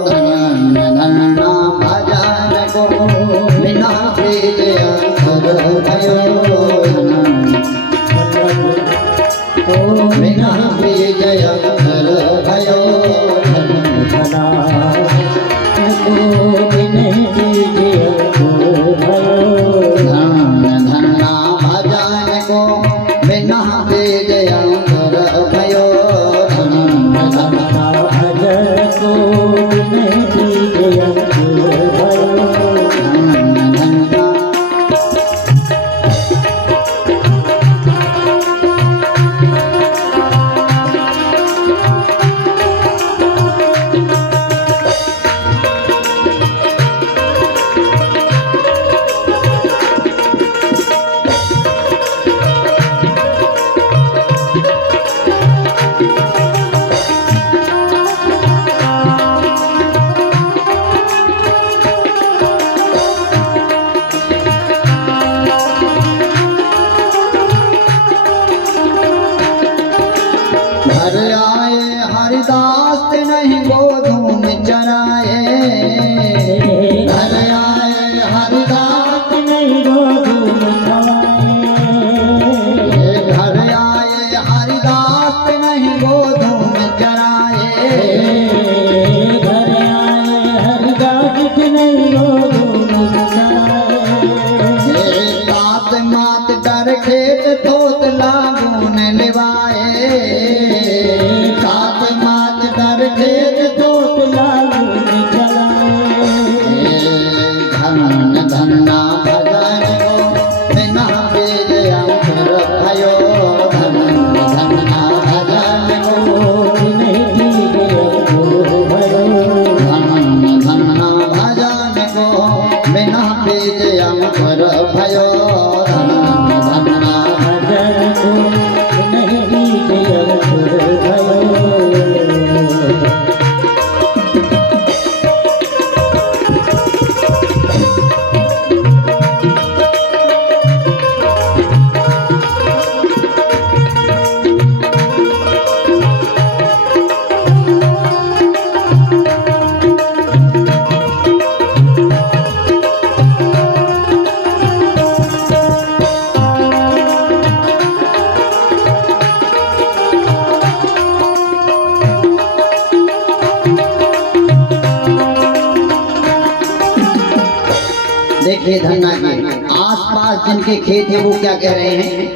धन धन्ना भजन को, बिना बीज अंकुर भयो। बिना बीज अंकुर भयो। धना को बिना बीज अंकुर भयो। धन धन्ना भजन को, बिना बीज अंकुर भयो। धन धन्ना भजन को, बिना बीज अंकुर भयो। घर आए हरिदास नहीं गोधूम चराए। घर आए हरिदास नहीं गोधूम चराए। घर आए हरिदास नहीं गोधूम चराए। घर आए हरिदास नहीं गोधूम चराए। तात मात डर खेत धोत लागून लिवाए। तात मात डर खेत धोत लागून चलाए। धन धन्ना भजन को, बिना बीज अंकुर भयो। धन धन्ना भजन को, बिना बीज अंकुर भयो। धन वे धन्ना के आसपास जिनके खेत हैं वो क्या कह रहे हैं?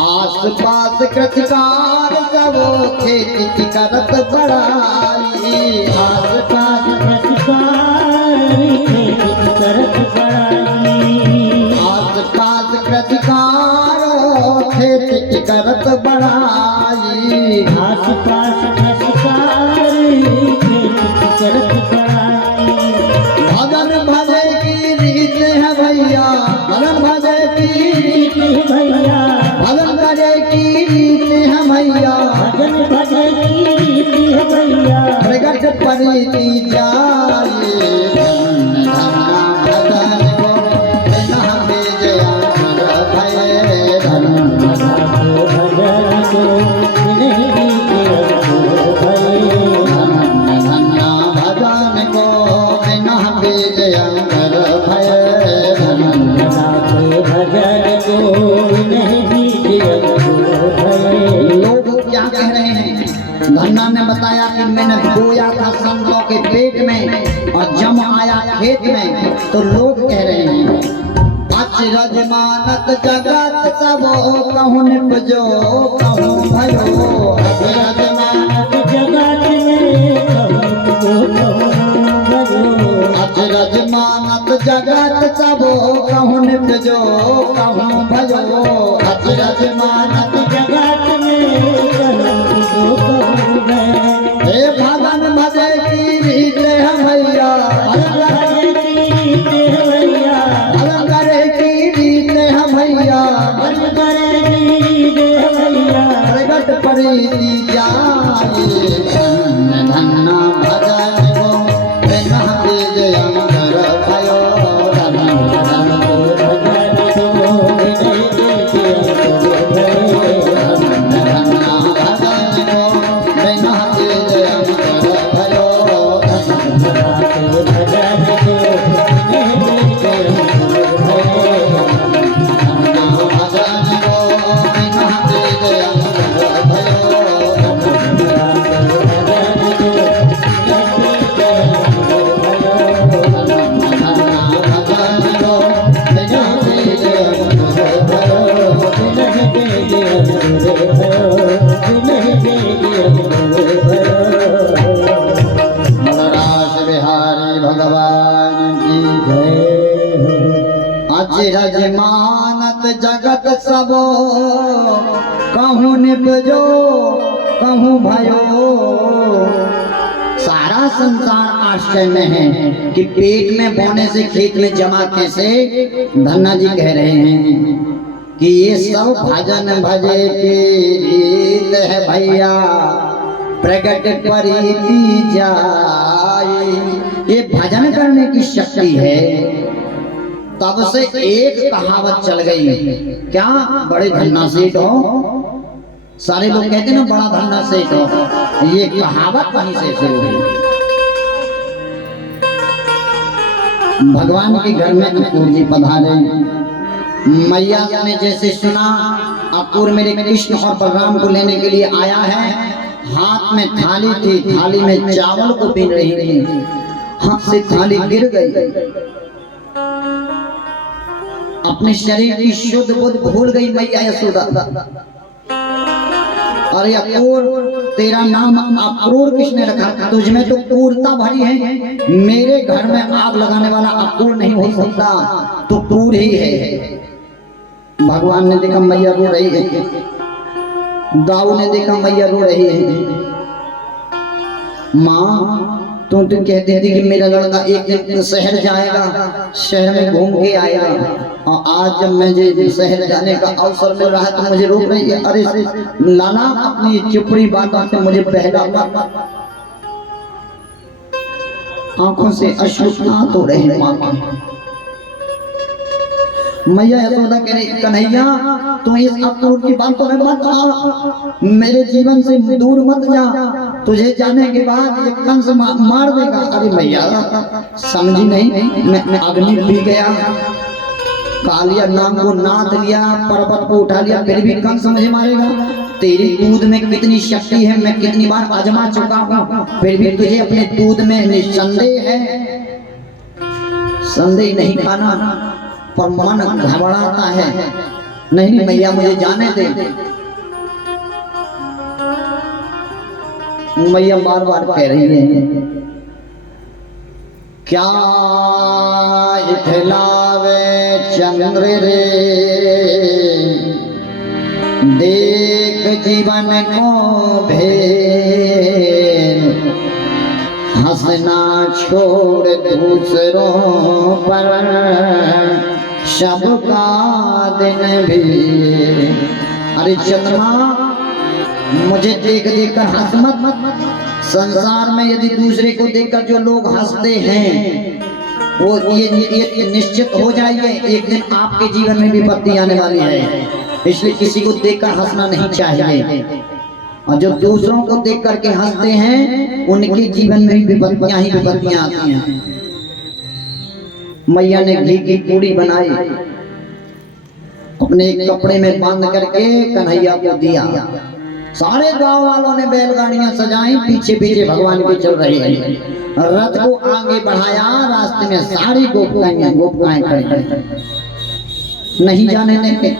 आसपास कृतकार सब खेती की करत बड़ाई, आसपास कृतकार खेती की करत बड़ाई, आसपास कृतकार खेती की करत बड़ाई, आसपास कृतकार खेती की करत बड़ाई। भजन भजे की रीत है भैया, भजन भजे की रीत है भैया, भजन भजे की रीत है भैया, भजन भजन की रीति है भैया, प्रगट परिति जाए धन्ना भजन को बिना बीजया कर भय, धन्ना के भजन को नहीं बीजे भय, धन्ना भजन को बिना बीजया कर भय, धन्ना के भजन को नहीं बीजे भय। लोग क्या कह रहे हैं? धन्ना ने बताया कि मैंने बोया था संतों के पेट में और जम आया खेत में, तो लोग कह रहे हैं अचरज मानत जगत सब कहूँ निपजो कहूँ भयो, अचरज मानत जगत में अचरज मानत जगत सब कहूँ निपजो कहूँ भयो, अचरज मानत जगत में हे भगन भजे की रीत है भैया, भगन करे की रीत है भैया, प्रगट परिति जाए धन्ना भजन को बिना बीजया कर भयो, धन्ना भजन को बिना बीजया कर भयो, धन्ना भजन को बिना बीजया कर भयो, धन्ना भजन को बिना बीजया कर नरराज बिहारी भगवान की अचरज मानत जगत सब कहूँ निपजो कहूँ भयो। सारा संसार आश्चर्य में है कि पेट में बोने से खेत में जमा कैसे। धन्ना जी कह रहे हैं कि ये सब भजन भजे की रीत है भैया, प्रगट परिति जाए। ये भजन करने की शक्ति है। तब से एक कहावत चल गई, क्या बड़े धन्ना सेठ हो। सारे लोग कहते ना बड़ा धन्ना सेठ हो, ये कहावत वहीं से शुरू हुई। भगवान के घर में अक्रूर जी पधारे। मैया ने जैसे सुना अक्रूर मेरे कृष्ण और बलराम को लेने के लिए आया है, हाथ में थाली थी, थाली में चावल को पीन रही थी, हाथ से थाली गिर गई। अपने शरीर की शुद्ध बुद्ध भूल गई मैया यशोदा। अरे अक्रूर, तेरा नाम अक्रूर किसने रखा? तुझ में तो क्रूरता भरी है। मेरे घर में आग लगाने वाला अक्रूर नहीं हो सकता, तो क्रूर ही है। भगवान ने देखा मैया रो रही है, दाऊ ने देखा मैया रो रही है। माँ, तुम तो कहती थी कि मेरा लड़का एक दिन शहर जाएगा, शहर में घूम के आएगा, और आज जब मुझे शहर जाने का अवसर मिल रहा है तो मुझे रोक रही है। अरे लाला, अपनी चुपड़ी बातों से मुझे बहला, आंखों से अश्रु नात हो रहे हैं। मैया यशोदा कह रही, कन्हैया तू इस अक्रूर की बातों में मत आ, मेरे जीवन से दूर मत जा, तुझे जाने के बाद ये कंस मार देगा। अरे मैया समझी नहीं, मैं अग्नि पी गया, कालिया नाम को नाथ लिया, पर्वत को उठा लिया, फिर भी कंस मुझे मारेगा। तेरी दूध में कितनी शक्ति है, मैं कितनी बार आजमा चुका हूँ, फिर भी तुझे अपने दूध में निस्संदेह है। संदेह नहीं खाना, पर मन घबराता है। नहीं नहीं मैया मुझे जाने दे। मैया बार बार कह रही है, क्या इठलावे चंद्र रे, देख जीवन को भेद, हंसना छोड़ दूसरों पर, सबका दिन भी। अरे चंद्रमा मुझे देख देख कर हंस मत। संसार में यदि दूसरे को देखकर जो लोग हंसते हैं, वो ये निश्चित हो जाइए एक दिन आपके जीवन में विपत्ति आने वाली है। इसलिए किसी को देखकर हंसना नहीं चाहिए, और जो दूसरों को देख करके हंसते हैं उनके जीवन में भी विपत्तियां ही विपत्तियां आती हैं। मैया ने घी की पूड़ी बनाई, अपने एक कपड़े में बांध करके कन्हैया को दिया। सारे गांव वालों ने बैलगाड़ियां सजाई, पीछे पीछे भगवान के चल रहे हैं। रथ को आगे बढ़ाया, रास्ते में सारी गोपिकाएं खड़ी, नहीं जाने देंगे।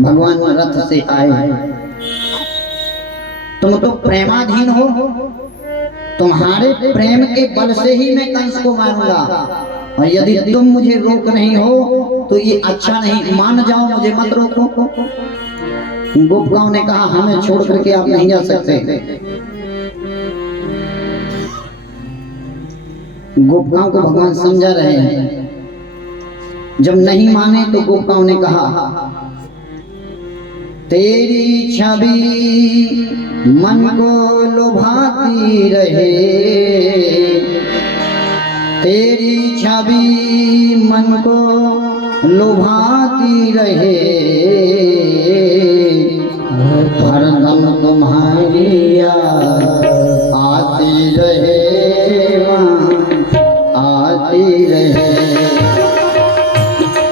भगवान रथ से आए, तुम तो प्रेमाधीन हो, तुम्हारे प्रेम के बल से ही मैं कंस को मारूंगा, और यदि तुम मुझे रोक नहीं हो तो ये अच्छा नहीं, मान जाओ, मुझे मत रोको। गोपिकाओं ने कहा हमें छोड़ करके आप नहीं जा सकते। गोपिकाओं को भगवान समझा रहे हैं। जब नहीं माने तो गोपिकाओं ने कहा, तेरी छवि मन को लुभाती रहे, तेरी छवि मन को लुभाती रहे, हरदम तुम्हारी याद आती रहे, आती रहे,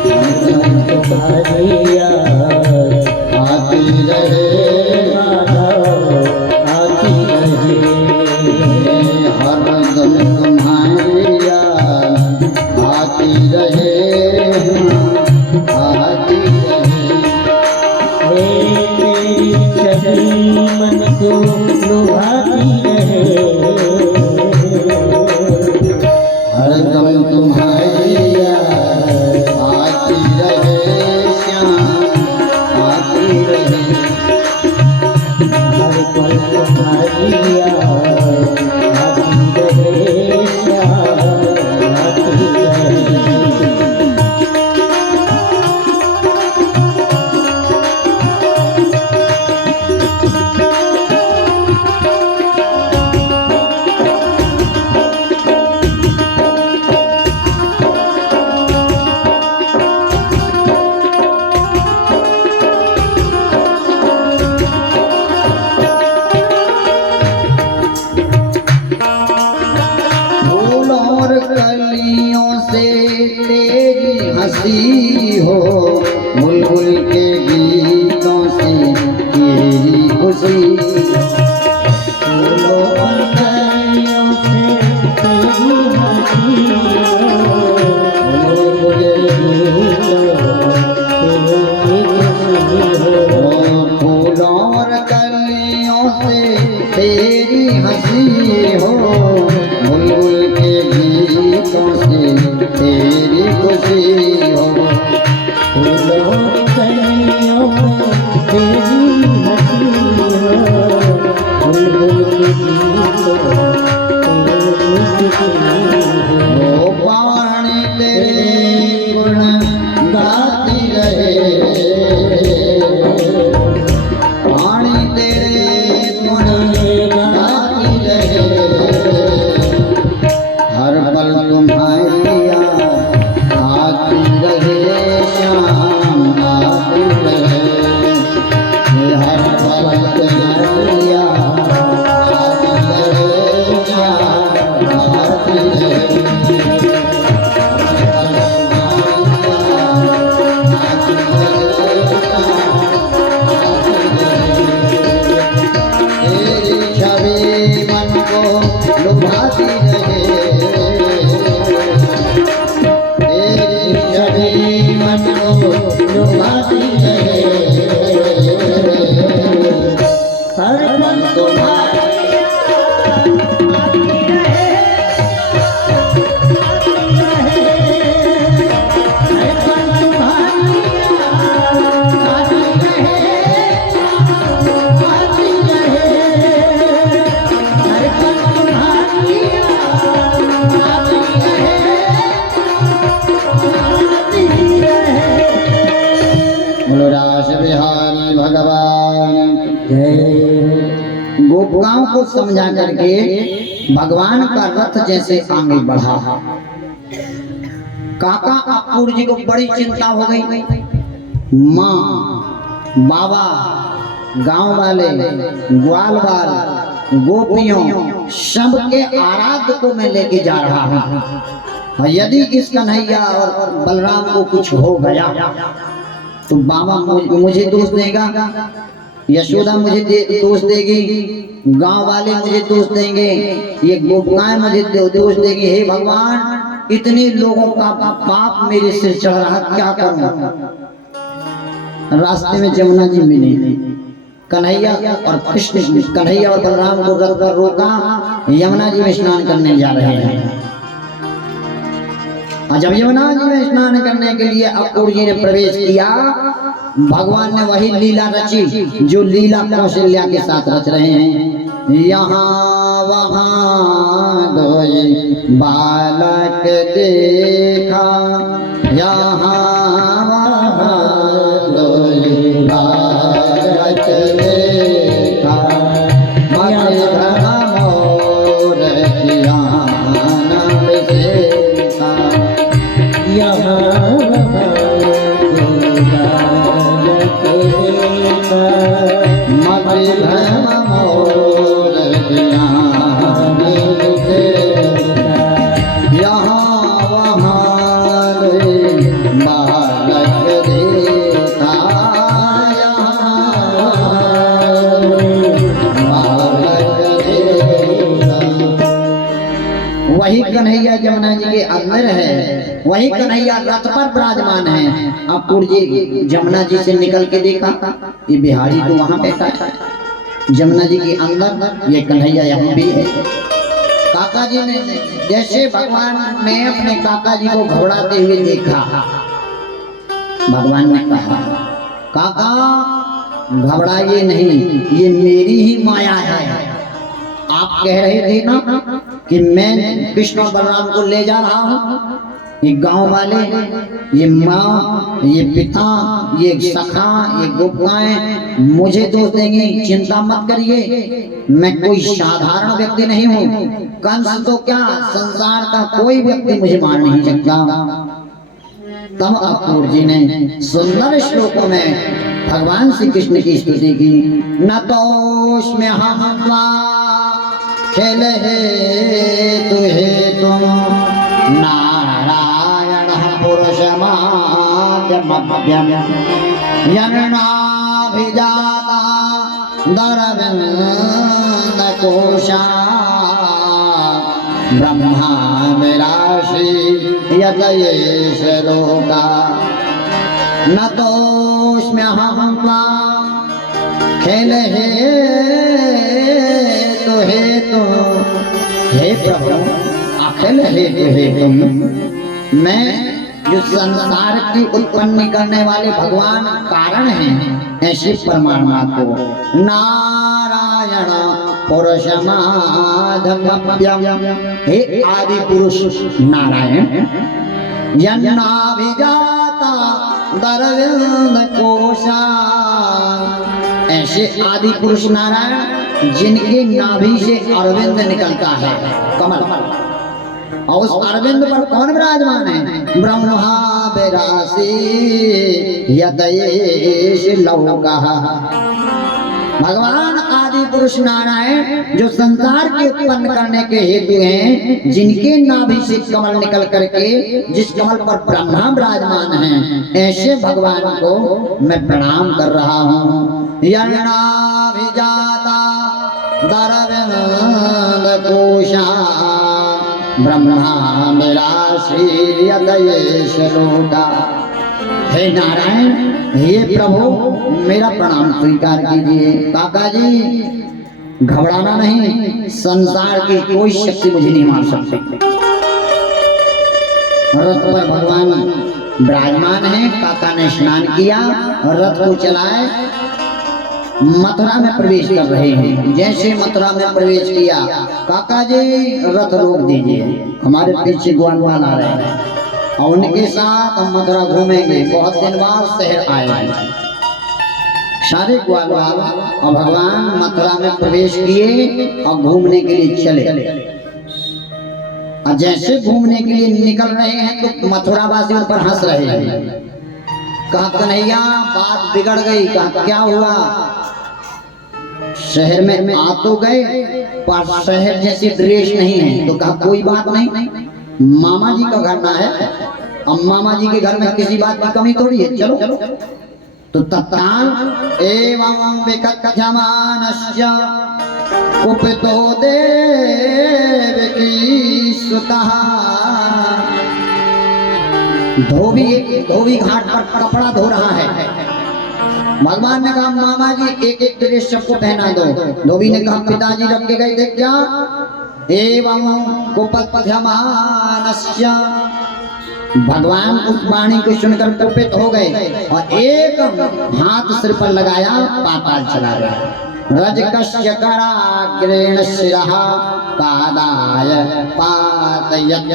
हरदम तुम्हारी याद आती रहे, आती रहे, हरदम तुम्हारी याद आती रहे, आती रहे, तेरी छवि मन को लुभाती रहे, हरदम तुम्हारी याद आती रहे, श्याम जो गाती रहे हर पल तुम्हारी रास बिहारी भगवान गोपिकाओं को समझा करके भगवान का रथ जैसे आगे बढ़ा। काका अपूर जी को बड़ी चिंता हो गई। माँ बाबा गांव वाले ग्वाल वाल गोपियों सबके आराध्य को मैं लेके जा रहा हूँ। यदि इस कन्हैया और बलराम को कुछ हो गया तो बाबा मुझे दोष देगा, यशोदा मुझे दोष देगी, गांव वाले मुझे दोष देंगे, ये गोपिकाएं मुझे दोष देगी। हे भगवान, इतने लोगों का पाप मेरे सिर चढ़ रहा, क्या करूं? रास्ते में जमुना जी मिले, कन्हैया और कृष्ण, कन्हैया और बलराम को रथ पर रोका, यमुना जी में स्नान करने जा रहे हैं। और जब यमुना जी में स्नान करने के लिए अपूर जी ने प्रवेश किया, भगवान ने वही लीला रची जो लीला कौशल्या के साथ रच रहे हैं। यहाँ वहाँ दो बालक देखा, यहाँ वहाँ दो बालक देखा, मत भ्रम मोर ध्यान देखा, यहाँ मत भ्रम मोर ध्यान देखा, यहाँ वहाँ बालक देखा, यहाँ बालक देखा। वही कन्हैया जमुना जी के अंदर है, वही कन्हैया रथ पर विराजमान है। अपूर जी जमुना जी से निकल के देखा, ये बिहारी तो वहां बैठा है जमुना जी के अंदर, ये कन्हैया यहाँ भी है। काका जी ने जैसे भगवान ने अपने काका जी को घबराते हुए देखा, भगवान ने कहा, काका घबराइए नहीं, ये मेरी ही माया है। आप कह रहे थे ना कि मैं कृष्ण और बलराम को ले जा रहा हूँ, ये गांव वाले, ये माँ, ये पिता, ये सखा, ये गोपिकाएं मुझे दोष देंगी, चिंता मत करिए, मैं कोई साधारण व्यक्ति नहीं हूँ। कंस तो क्या, संसार का कोई व्यक्ति मुझे मार नहीं सकता। तब अपूर जी ने सुंदर श्लोकों में भगवान श्री कृष्ण की स्तुति की। न तोष में हम खेल है तुहे तुम, नारायण पुरुष माध्यम यन्नाभिजाता दरविंद कोशा, ब्रह्मा विराशी यतयेश लोका, न तोष्म्यहं खेल है तो हे तुम, हे प्रभु अखिल है तो हे तुम, मैं जो संसार की उत्पन्न करने वाले भगवान कारण हैं, ऐसे परमात्मा को नारायण पुरुषमाधम्यम, हे आदि पुरुष नारायण, यन्नाभिजाता दरविंद कोशा, ऐसे आदि पुरुष नारायण जिनके नाभि से अरविंद निकलता है, कमल, और उस अरविंद पर कौन विराजमान है? ब्रह्मा विरासी यतयेश लौका, भगवान आदि पुरुष नारायण जो संसार के उत्पन्न करने के हेतु हैं, जिनके नाभि से कमल निकल करके जिस कमल पर ब्रह्मा विराजमान हैं, ऐसे भगवान को मैं प्रणाम कर रहा हूँ। यन्नाभिजाता दरविंद कोशा, ब्रह्मा विरासी यतयेश लोका, हे नारायण, हे प्रभु, मेरा प्रणाम स्वीकार कीजिए। काका जी घबराना नहीं, संसार की कोई शक्ति मुझे नहीं मार सकती। रथ पर भगवान विराजमान है। काका ने स्नान किया, रथ को चलाए, मथुरा में प्रवेश कर रहे हैं। जैसे मथुरा में प्रवेश किया, काका जी रथ रोक दीजिए, हमारे पीछे ग्वालवाल आ रहे हैं और उनके साथ हम मथुरा घूमेंगे। बहुत दिन बाद शहर आए हैं सारे ग्वालवाल और भगवान मथुरा में प्रवेश किए और घूमने के लिए चले। और जैसे घूमने के लिए निकल रहे हैं तो मथुरा वासी उन पर हंस रहे हैं। कहा कन्हैया बात बिगड़ गई। कहा क्या हुआ? शहर में आ तो गए पर शहर जैसी ड्रेस नहीं है। तो कहा कोई बात नहीं, मामा जी का घर ना है, अब मामा जी के घर में किसी बात की कमी थोड़ी है, चलो। तो तत्काल एवं विकथमानस्य कुपितो देवकी सुतः, धोबी घाट पर कपड़ा धो रहा है। भगवान ने कहा मामा जी एक एक ड्रेस सबको पहना दो। धोबी ने कहा पिताजी रख के गए थे क्या? एवं कुपितमानस्य, भगवान उस वाणी को सुनकर कुपित हो गए और एक हाथ सिर पर लगाया, पाताल चला गया। रजकस्य कराग्रेण शिरः कादाय पातयत्,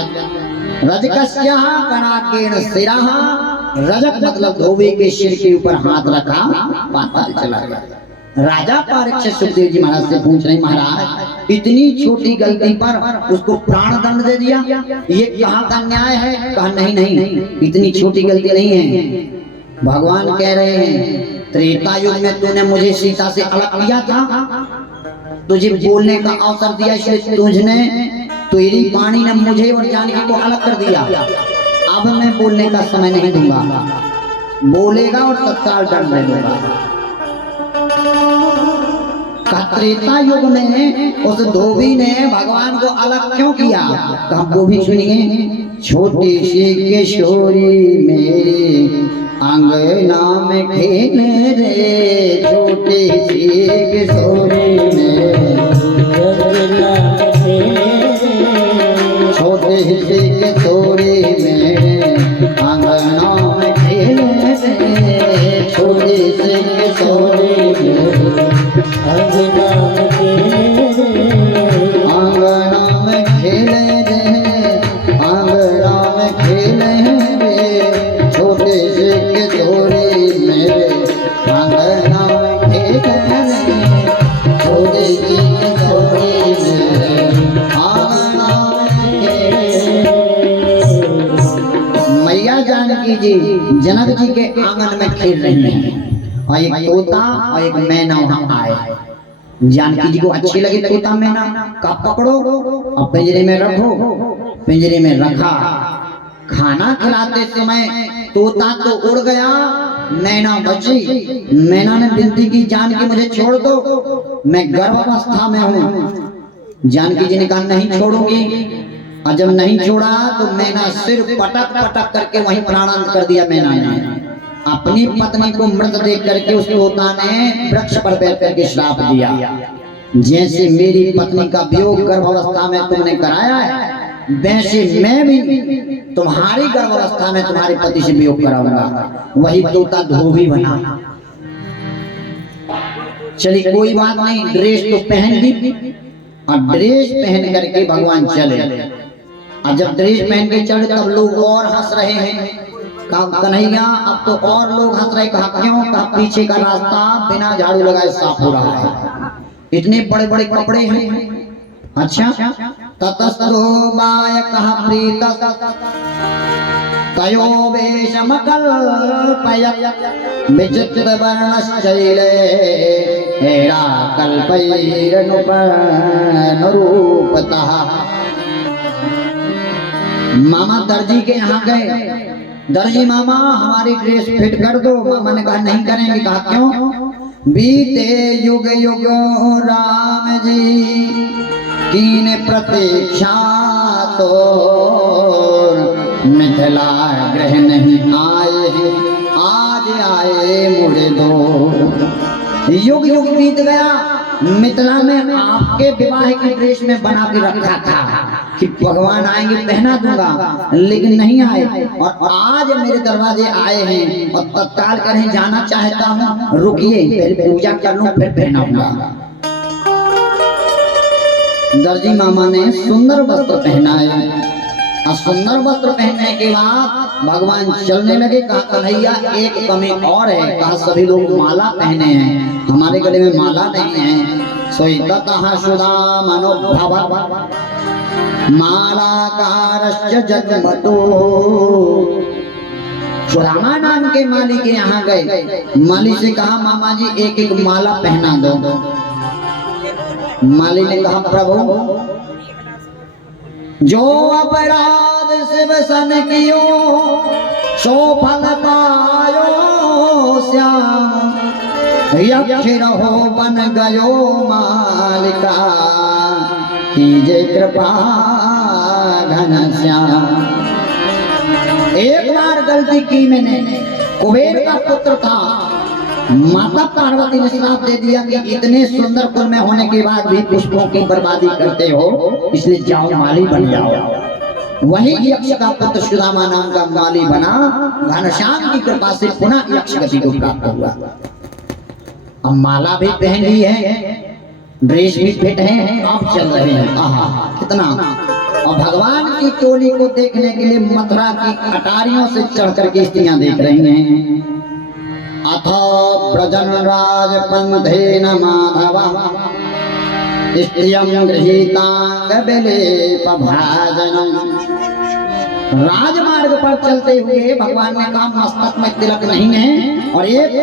रजकस्य कराग्रेण शिरः, रजक मतलब धोबी के सिर के ऊपर हाथ रखा, पाताल चला गया। राजा परीक्षित सुखदेव जी महाराज से पूछ रहे, महाराज इतनी छोटी गलती पर उसको प्राण दंड दे दिया, ये कहाँ का न्याय है? कहा नहीं नहीं, इतनी छोटी गलती नहीं है। भगवान कह रहे हैं त्रेता युग में तूने मुझे सीता से अलग किया था, तुझे बोलने का अवसर दिया, इसलिए तुझने तेरी वाणी ने मुझे और जानकी को अलग कर दिया। अब मैं बोलने का समय नहीं दूंगा, बोलेगा और तत्काल दंड दे दूंगा। त्रेता युग में उस धोबी ने भगवान को अलग क्यों किया? कहा वो भी सुनिए। छोटी सी किशोरी मेरी अंगना में खेल रे, छोटी सी किशोरी मेरी, छोटी सी किशोरी मेरी अंगना में खेल रे, छोटी सी किशोरी मेरी अंगना में खेले रे, अंगना में खेले रे, छोटे से किशोरी मेरे अंगना में खेले रे, छोटे से किशोरी मेरे अंगना में खेले। मैया जानकी जी जनक जी के आंगन में खेल रही हैं और एक तोता और एक मैना वहां आए। जानकी जी को अच्छी लगी तोता मैना, का पकड़ो और पिंजरे में रखो। पिंजरे में रखा, खाना खिलाते समय तोता तो उड़ गया, मैना बची। मैना ने विनती की जानकी मुझे छोड़ दो, मैं गर्भावस्था में हूँ। जानकी जी ने कहा नहीं छोड़ूंगी। और जब नहीं छोड़ा तो मैना सिर पटक पटक करके वहीं प्राणांत कर दिया। मैना ने अपनी पत्नी को मृत देख करके उस तोता ने वृक्ष पर बैठ करके श्राप दिया, जैसे मेरी पत्नी का वियोग गर्भावस्था में तुमने कराया है, वैसे मैं भी तुम्हारी गर्भावस्था में तुम्हारे पति से वियोग कराऊंगा। वही तोता धोबी बना। चली कोई बात नहीं, ड्रेस तो पहन ली और ड्रेस पहन करके भगवान चले। और जब ड्रेस पहन के चले तब लोग और हंस रहे हैं। कहा कन्हैया अब तो और लोग हंस रहे। कहा क्यों? कहा पीछे का रास्ता बिना झाड़ू लगाए साफ हो रहा है, इतने बड़े बड़े कपड़े हैं। अच्छा ततस्तो बाय कहा प्रीत तयो वेशमकल्पयत् विचित्र वर्णश्चैले हेरा कल्पैरनुरूपतः। मामा दर्जी के यहाँ गए, दर्जी मामा हमारी ड्रेस फिट कर दो। मामा ने कहा नहीं करेंगे। कहा क्यों? बीते युग युग राम जी कीने प्रतीक्षा तो मिथिला ग्रह नहीं आए, आए मुड़े दो। युग युग बीत गया, मिथिला में आपके विवाह के ड्रेस में बना के रखा था कि भगवान आएंगे पहना दूंगा, लेकिन नहीं आए। और आज मेरे दरवाजे आए हैं और तत्काल करें जाना चाहता हूँ, रुकिए पहले पूजा कर लूं फिर पहनाऊंगा। दर्जी मामा ने सुंदर वस्त्र पहनाए और सुंदर वस्त्र पहनने के बाद भगवान चलने लगे। कहा कन्हैया एक कमी और है। कहा सभी लोग माला पहने हैं, हमारे गले में माला नहीं है। सोईतः सुदामनुभव मालाकारश्च जगमतो। सुदामा नाम के माली के यहाँ गए, माली से कहा मामा जी एक एक माला पहना दो। माली ने कहा प्रभु जो अपराध शिव सन कियो सो फल पायो श्याम। यक्ष रहो बन गयो मालिका कीजे कृपा घनश्याम। एक बार गलती की मैंने, कुबेर का पुत्र था, माता पार्वती ने श्राप दे दिया कि इतने सुंदर कुल में होने के बाद भी पुष्पों की बर्बादी करते हो, इसलिए जाओ माली बन जाओ। वही यक्ष का पुत्र सुदामा नाम का माली बना। घनश्याम की कृपा से पुनः यक्ष गति को प्राप्त हुआ। अब माला भी पहन ली है, ड्रेस भी फिट है, आप चल रहे हैं। आहा कितना। और भगवान की टोली को देखने के लिए मथुरा की अटारियों से चढ़ करके स्त्रियां देख रही हैं। अथो ब्रजन राज पंथेन माधव स्त्रियं गृहीतांग विलेपभाजनम। राजमार्ग पर चलते हुए भगवान ने कहा मस्तक में तिलक नहीं है, और एक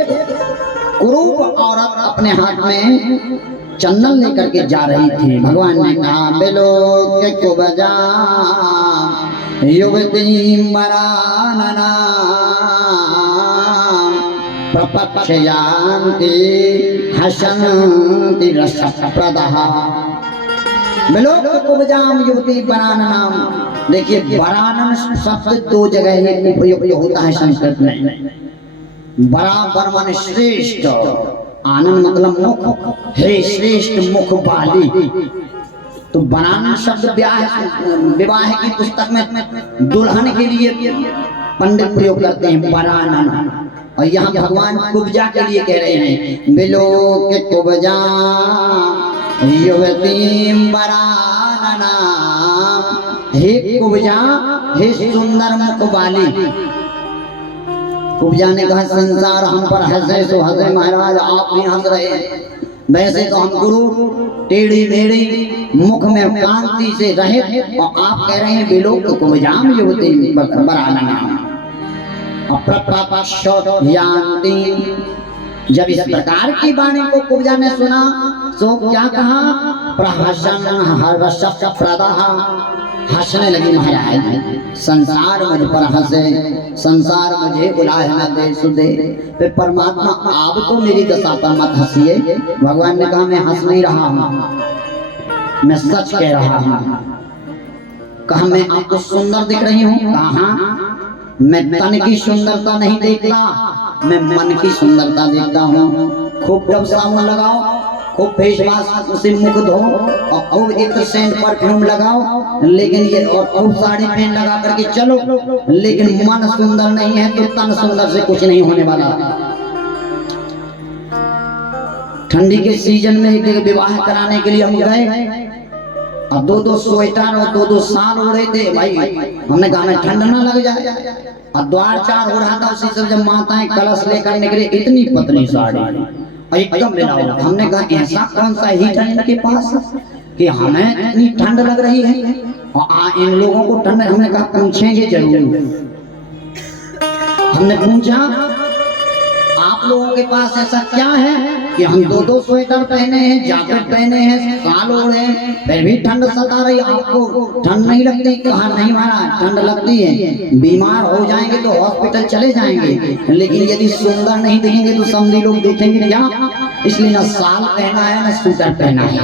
कुरूप औरत अपने हाथ में चंदन लेकर के जा रही थी। भगवान ने कहा बिलोक कुबजा युवती मरानना प्रपक्षयान्ति हसन्ति रसप्रदः। बिलोक कुबजाम युवती बराननाम। देखिए बरानन शब्द दो जगह ही उपयोग होता है संस्कृत में। बराबर माने श्रेष्ठ, आनंद मतलब मुख, हे श्रेष्ठ मुख वाली। तो बनाना शब्द विवाह की पुस्तक में दुल्हन के लिए पंडित प्रयोग करते हैं बरानन, और यहाँ भगवान कुब्जा के लिए कह रहे हैं बिलोक कुब्जा युवती बरानना। हे कुब्जा, हे सुंदर मुख वाली। कुब्जा ने कहा संसार हम पर हंसे सो हंसे महाराज, आप भी हंस रहे हैं। वैसे तो हम गुरु टेढ़ी मेढ़ी मुख में कांति से रहे, और आप कह रहे हैं बिलोक कुब्जाम युवती बरानना। जब इस प्रकार की वाणी को कुब्जा ने सुना तो क्या कहा प्रहसन हर्षप्रदः। हंसने लगी महाराज, संसार मुझ पर हंसे, संसार मुझे बुलाए न दे सुदे। फिर परमात्मा आप तो मेरी दशा पर मत हंसिए। भगवान ने कहा मैं हंस नहीं रहा हूँ, मैं सच कह रहा हूँ। कहा मैं आपको सुंदर दिख रही हूँ? कहा मैं तन की सुंदरता नहीं देखता, मैं मन की सुंदरता देखता हूँ। खूब डब साबुन लगाओ, खूब फेस वॉश से मुख धो, और खूब इत्र सेंट परफ्यूम लगाओ, लेकिन ये और खूब साड़ी पहन लगा करके चलो, लेकिन मन सुंदर नहीं है तो तन सुंदर से कुछ नहीं होने वाला। ठंडी के सीजन में एक विवाह कराने के लिए हम गए, अब दो स्वेटर और दो साल हो रहे थे। भाई हमने कहा ठंड ना लग जाए, अब द्वार चार हो रहा था। उसी से जब माताएं कलश लेकर निकले, इतनी पतली साड़ी एकदम मिलाओ। हमने कहा ऐसा कौन सा हीटर इनके पास कि हमें इतनी ठंड लग रही है, और इन लोगों को ठंड। हमने कहा पूछेंगे जरूर। हमने पूछा आप लोगों के पास ऐसा क्या है कि हम दो स्वेटर पहने हैं, जैकेट पहने हैं, साल ओढ़े हैं, फिर भी ठंड सता रही, आपको ठंड नहीं लगती? कहा नहीं महाराज ठंड लगती है, बीमार हो जाएंगे तो हॉस्पिटल चले जाएंगे, लेकिन यदि सुंदर नहीं दिखेंगे तो समझी लोग देखेंगे क्या, इसलिए ना साल पहना है ना स्वेटर पहना है।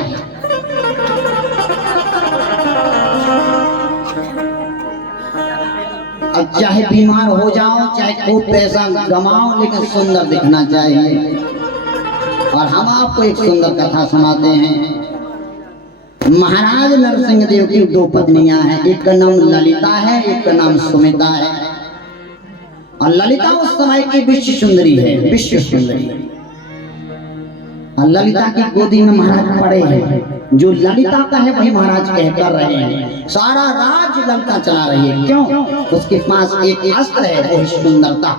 अब चाहे बीमार हो जाओ, चाहे खूब पैसा कमाओ, लेकिन सुंदर दिखना चाहिए। और हम आपको एक सुंदर कथा सुनाते हैं। महाराज नरसिंह देव की दो पत्नियां हैं, एक का नाम ललिता है, एक का नाम सुमिता है। और ललिता उस समय की विश्व सुंदरी है, विश्व सुंदरी। और ललिता की गोदी में महाराज पड़े हैं। जो ललिता का है वही महाराज कह कर रहे हैं। सारा राज ललिता चला रही है। क्यों? उसके पास एक अस्त्र है, वो सुंदरता।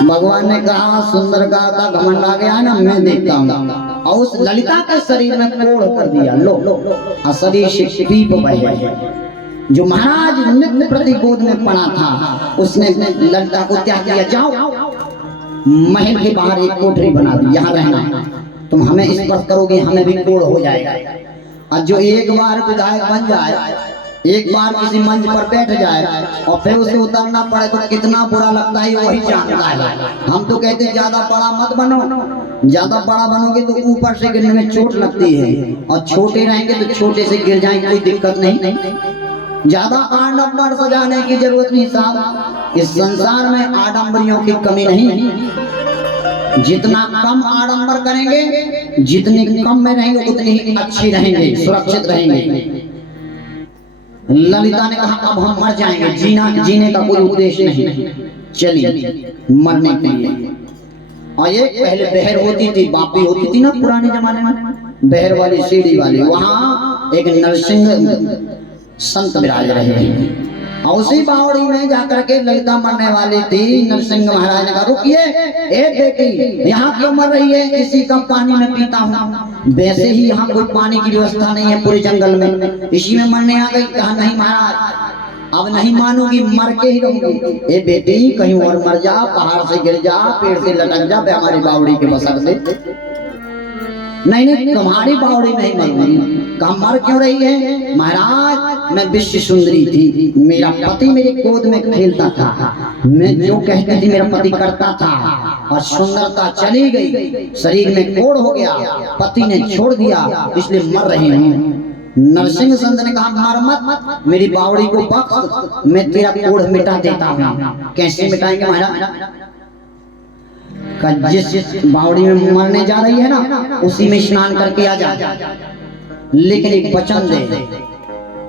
भगवान ने कहा सुंदर का था, घमंड आ गया ना, मैं देखता हूँ। और उस ललिता के शरीर में कोड़ कर दिया, लो और शरीर से पीप बहे। जो महाराज नित्य प्रति गोद में पड़ा था, उसने ललिता को त्याग दिया। जाओ महल के बाहर एक कोठरी बना दी, यहाँ रहना, तुम हमें स्पर्श करोगे हमें भी कोड़ हो जाएगा। और जो एक बार विधायक बन जाए, एक बार किसी मंच पर बैठ जाए और फिर उसे उतरना पड़े तो कितना बुरा लगता है वही जानता है। हम तो कहते हैं ज्यादा बड़ा मत बनो, ज्यादा बड़ा बनोगे तो ऊपर से गिरने में चोट लगती है, और छोटे रहेंगे तो छोटे से गिर जाएंगे, कोई दिक्कत नहीं। ज्यादा आडंबर सजाने की जरूरत नहीं साहब। इस संसार में आडंबरियों की कमी नहीं। जितना कम आडंबर करेंगे, जितनी कम में रहेंगे, उतनी ही अच्छी रहेंगे, सुरक्षित रहेंगे। ललिता ने कहा अब हम मर जाएंगे, जीने का कोई उद्देश्य नहीं, चलिए मरने के लिए। और एक पहले बहर होती थी, बापी होती थी ना पुराने जमाने में, बहर वाली सीढ़ी वाली, वहां एक नरसिंह संत विराज रहे हैं। और उसी बावड़ी में जाकर के ललिता मरने वाली थी। नरसिंह महाराज ने कहा रुकिए, ए बेटी यहाँ क्यों मर रही है? इसी का पानी में पीता हूँ। वैसे ही यहाँ कोई पानी की व्यवस्था नहीं है पूरे जंगल में, इसी में मरने आ गई। कहा नहीं महाराज, अब नहीं मानूंगी, मर के ही रहूंगी। ए बेटी कहीं और मर जा, पहाड़ से गिर जा, पेड़ से लटक जा, हमारी बावड़ी के बसक दे। नहीं तुम्हारी बावड़ी नहीं मरूंगी। कहा मर क्यों रही है? महाराज मैं विश्व सुंदरी थी, मेरा पति मेरी गोद में खेलता था, मैं जो कहती थी मेरा पति करता था, और सुंदरता चली गई, शरीर में कोड़ हो गया, पति ने छोड़ दिया, इसलिए मर रही हूँ। नरसिंह संत ने कहा मर मत, मेरी बावड़ी को बख्श, मैं तेरा कोड़ मिटा देता हूँ। कैसे मिटाएंगे महाराज? जिस बावड़ी में मरने जा रही है ना, उसी में स्नान करके आ जा, लेकिन एक वचन दे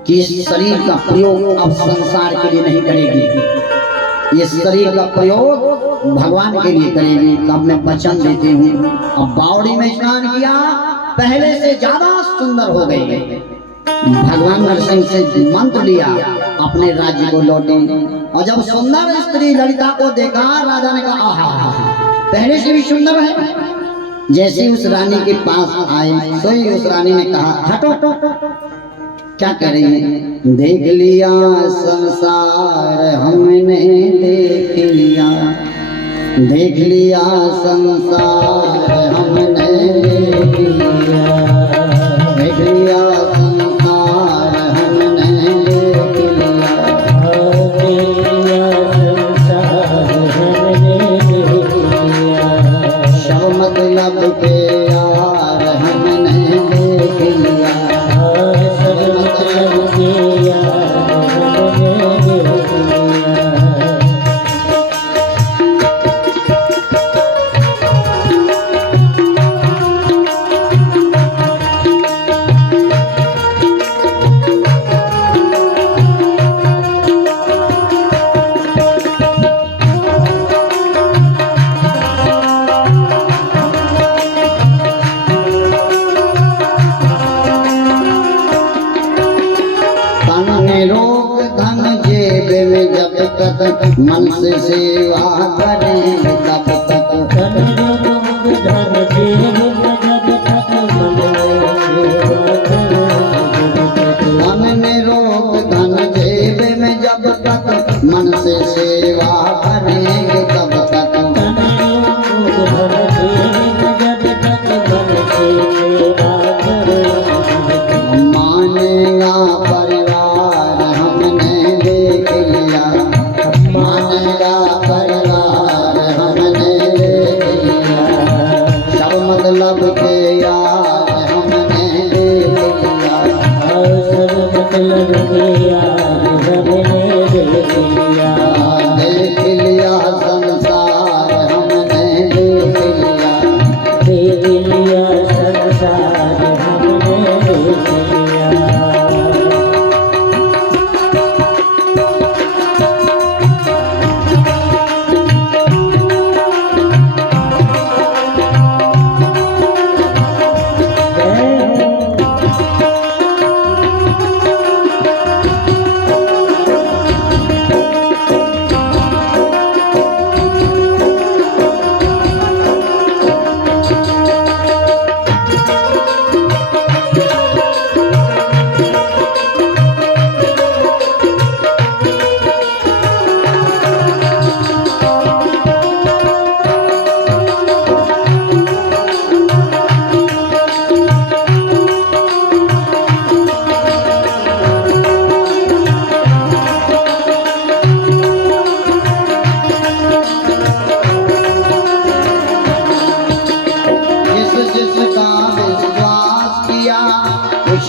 कि इस शरीर का प्रयोग अब संसार के लिए नहीं करेगी, इस शरीर का प्रयोग भगवान के लिए करेगी। अब मैं वचन देती हूँ। अब बावड़ी में स्नान किया, पहले से ज्यादा सुंदर हो गई। भगवान नरसिंह से मंत्र लिया, अपने राज्य को लौटी। और जब सुंदर स्त्री ललिता को देखा, राजा ने कहा आहा पहले से भी सुंदर है। जैसे उस रानी के पास आए, तो उस रानी ने कहा हटो, क्या कह रही है? देख लिया संसार हमने, देख लिया, देख लिया संसार हमने, देख लिया, देख लिया संसार हमने, देख लिया, देख लिया संसार हमने, देख लिया, सब मतलब के यार हमने देख लिया, सब मतलब के यार हमने देख लिया। मन से सेवा करें तब तक, धन में रोक धन जेब में जब तक, मन से सेवा करेंगे तब तक, मानेगा परिवार हमने देख लिया, मानेगा परिवार हमने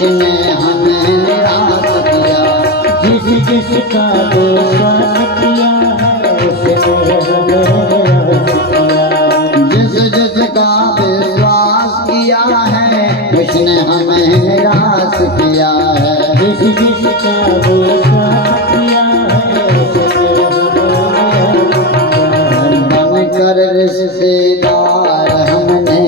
उसने हमें निराश किया। जिस जिसका विश्वास किया है उसने हमें निराश किया। जिस जिसका विश्वास किया है उसने हमें निराश किया है। जिस जिसका विश्वास किया है उसने हमें निराश किया। बनकर रिश्तेदार हमने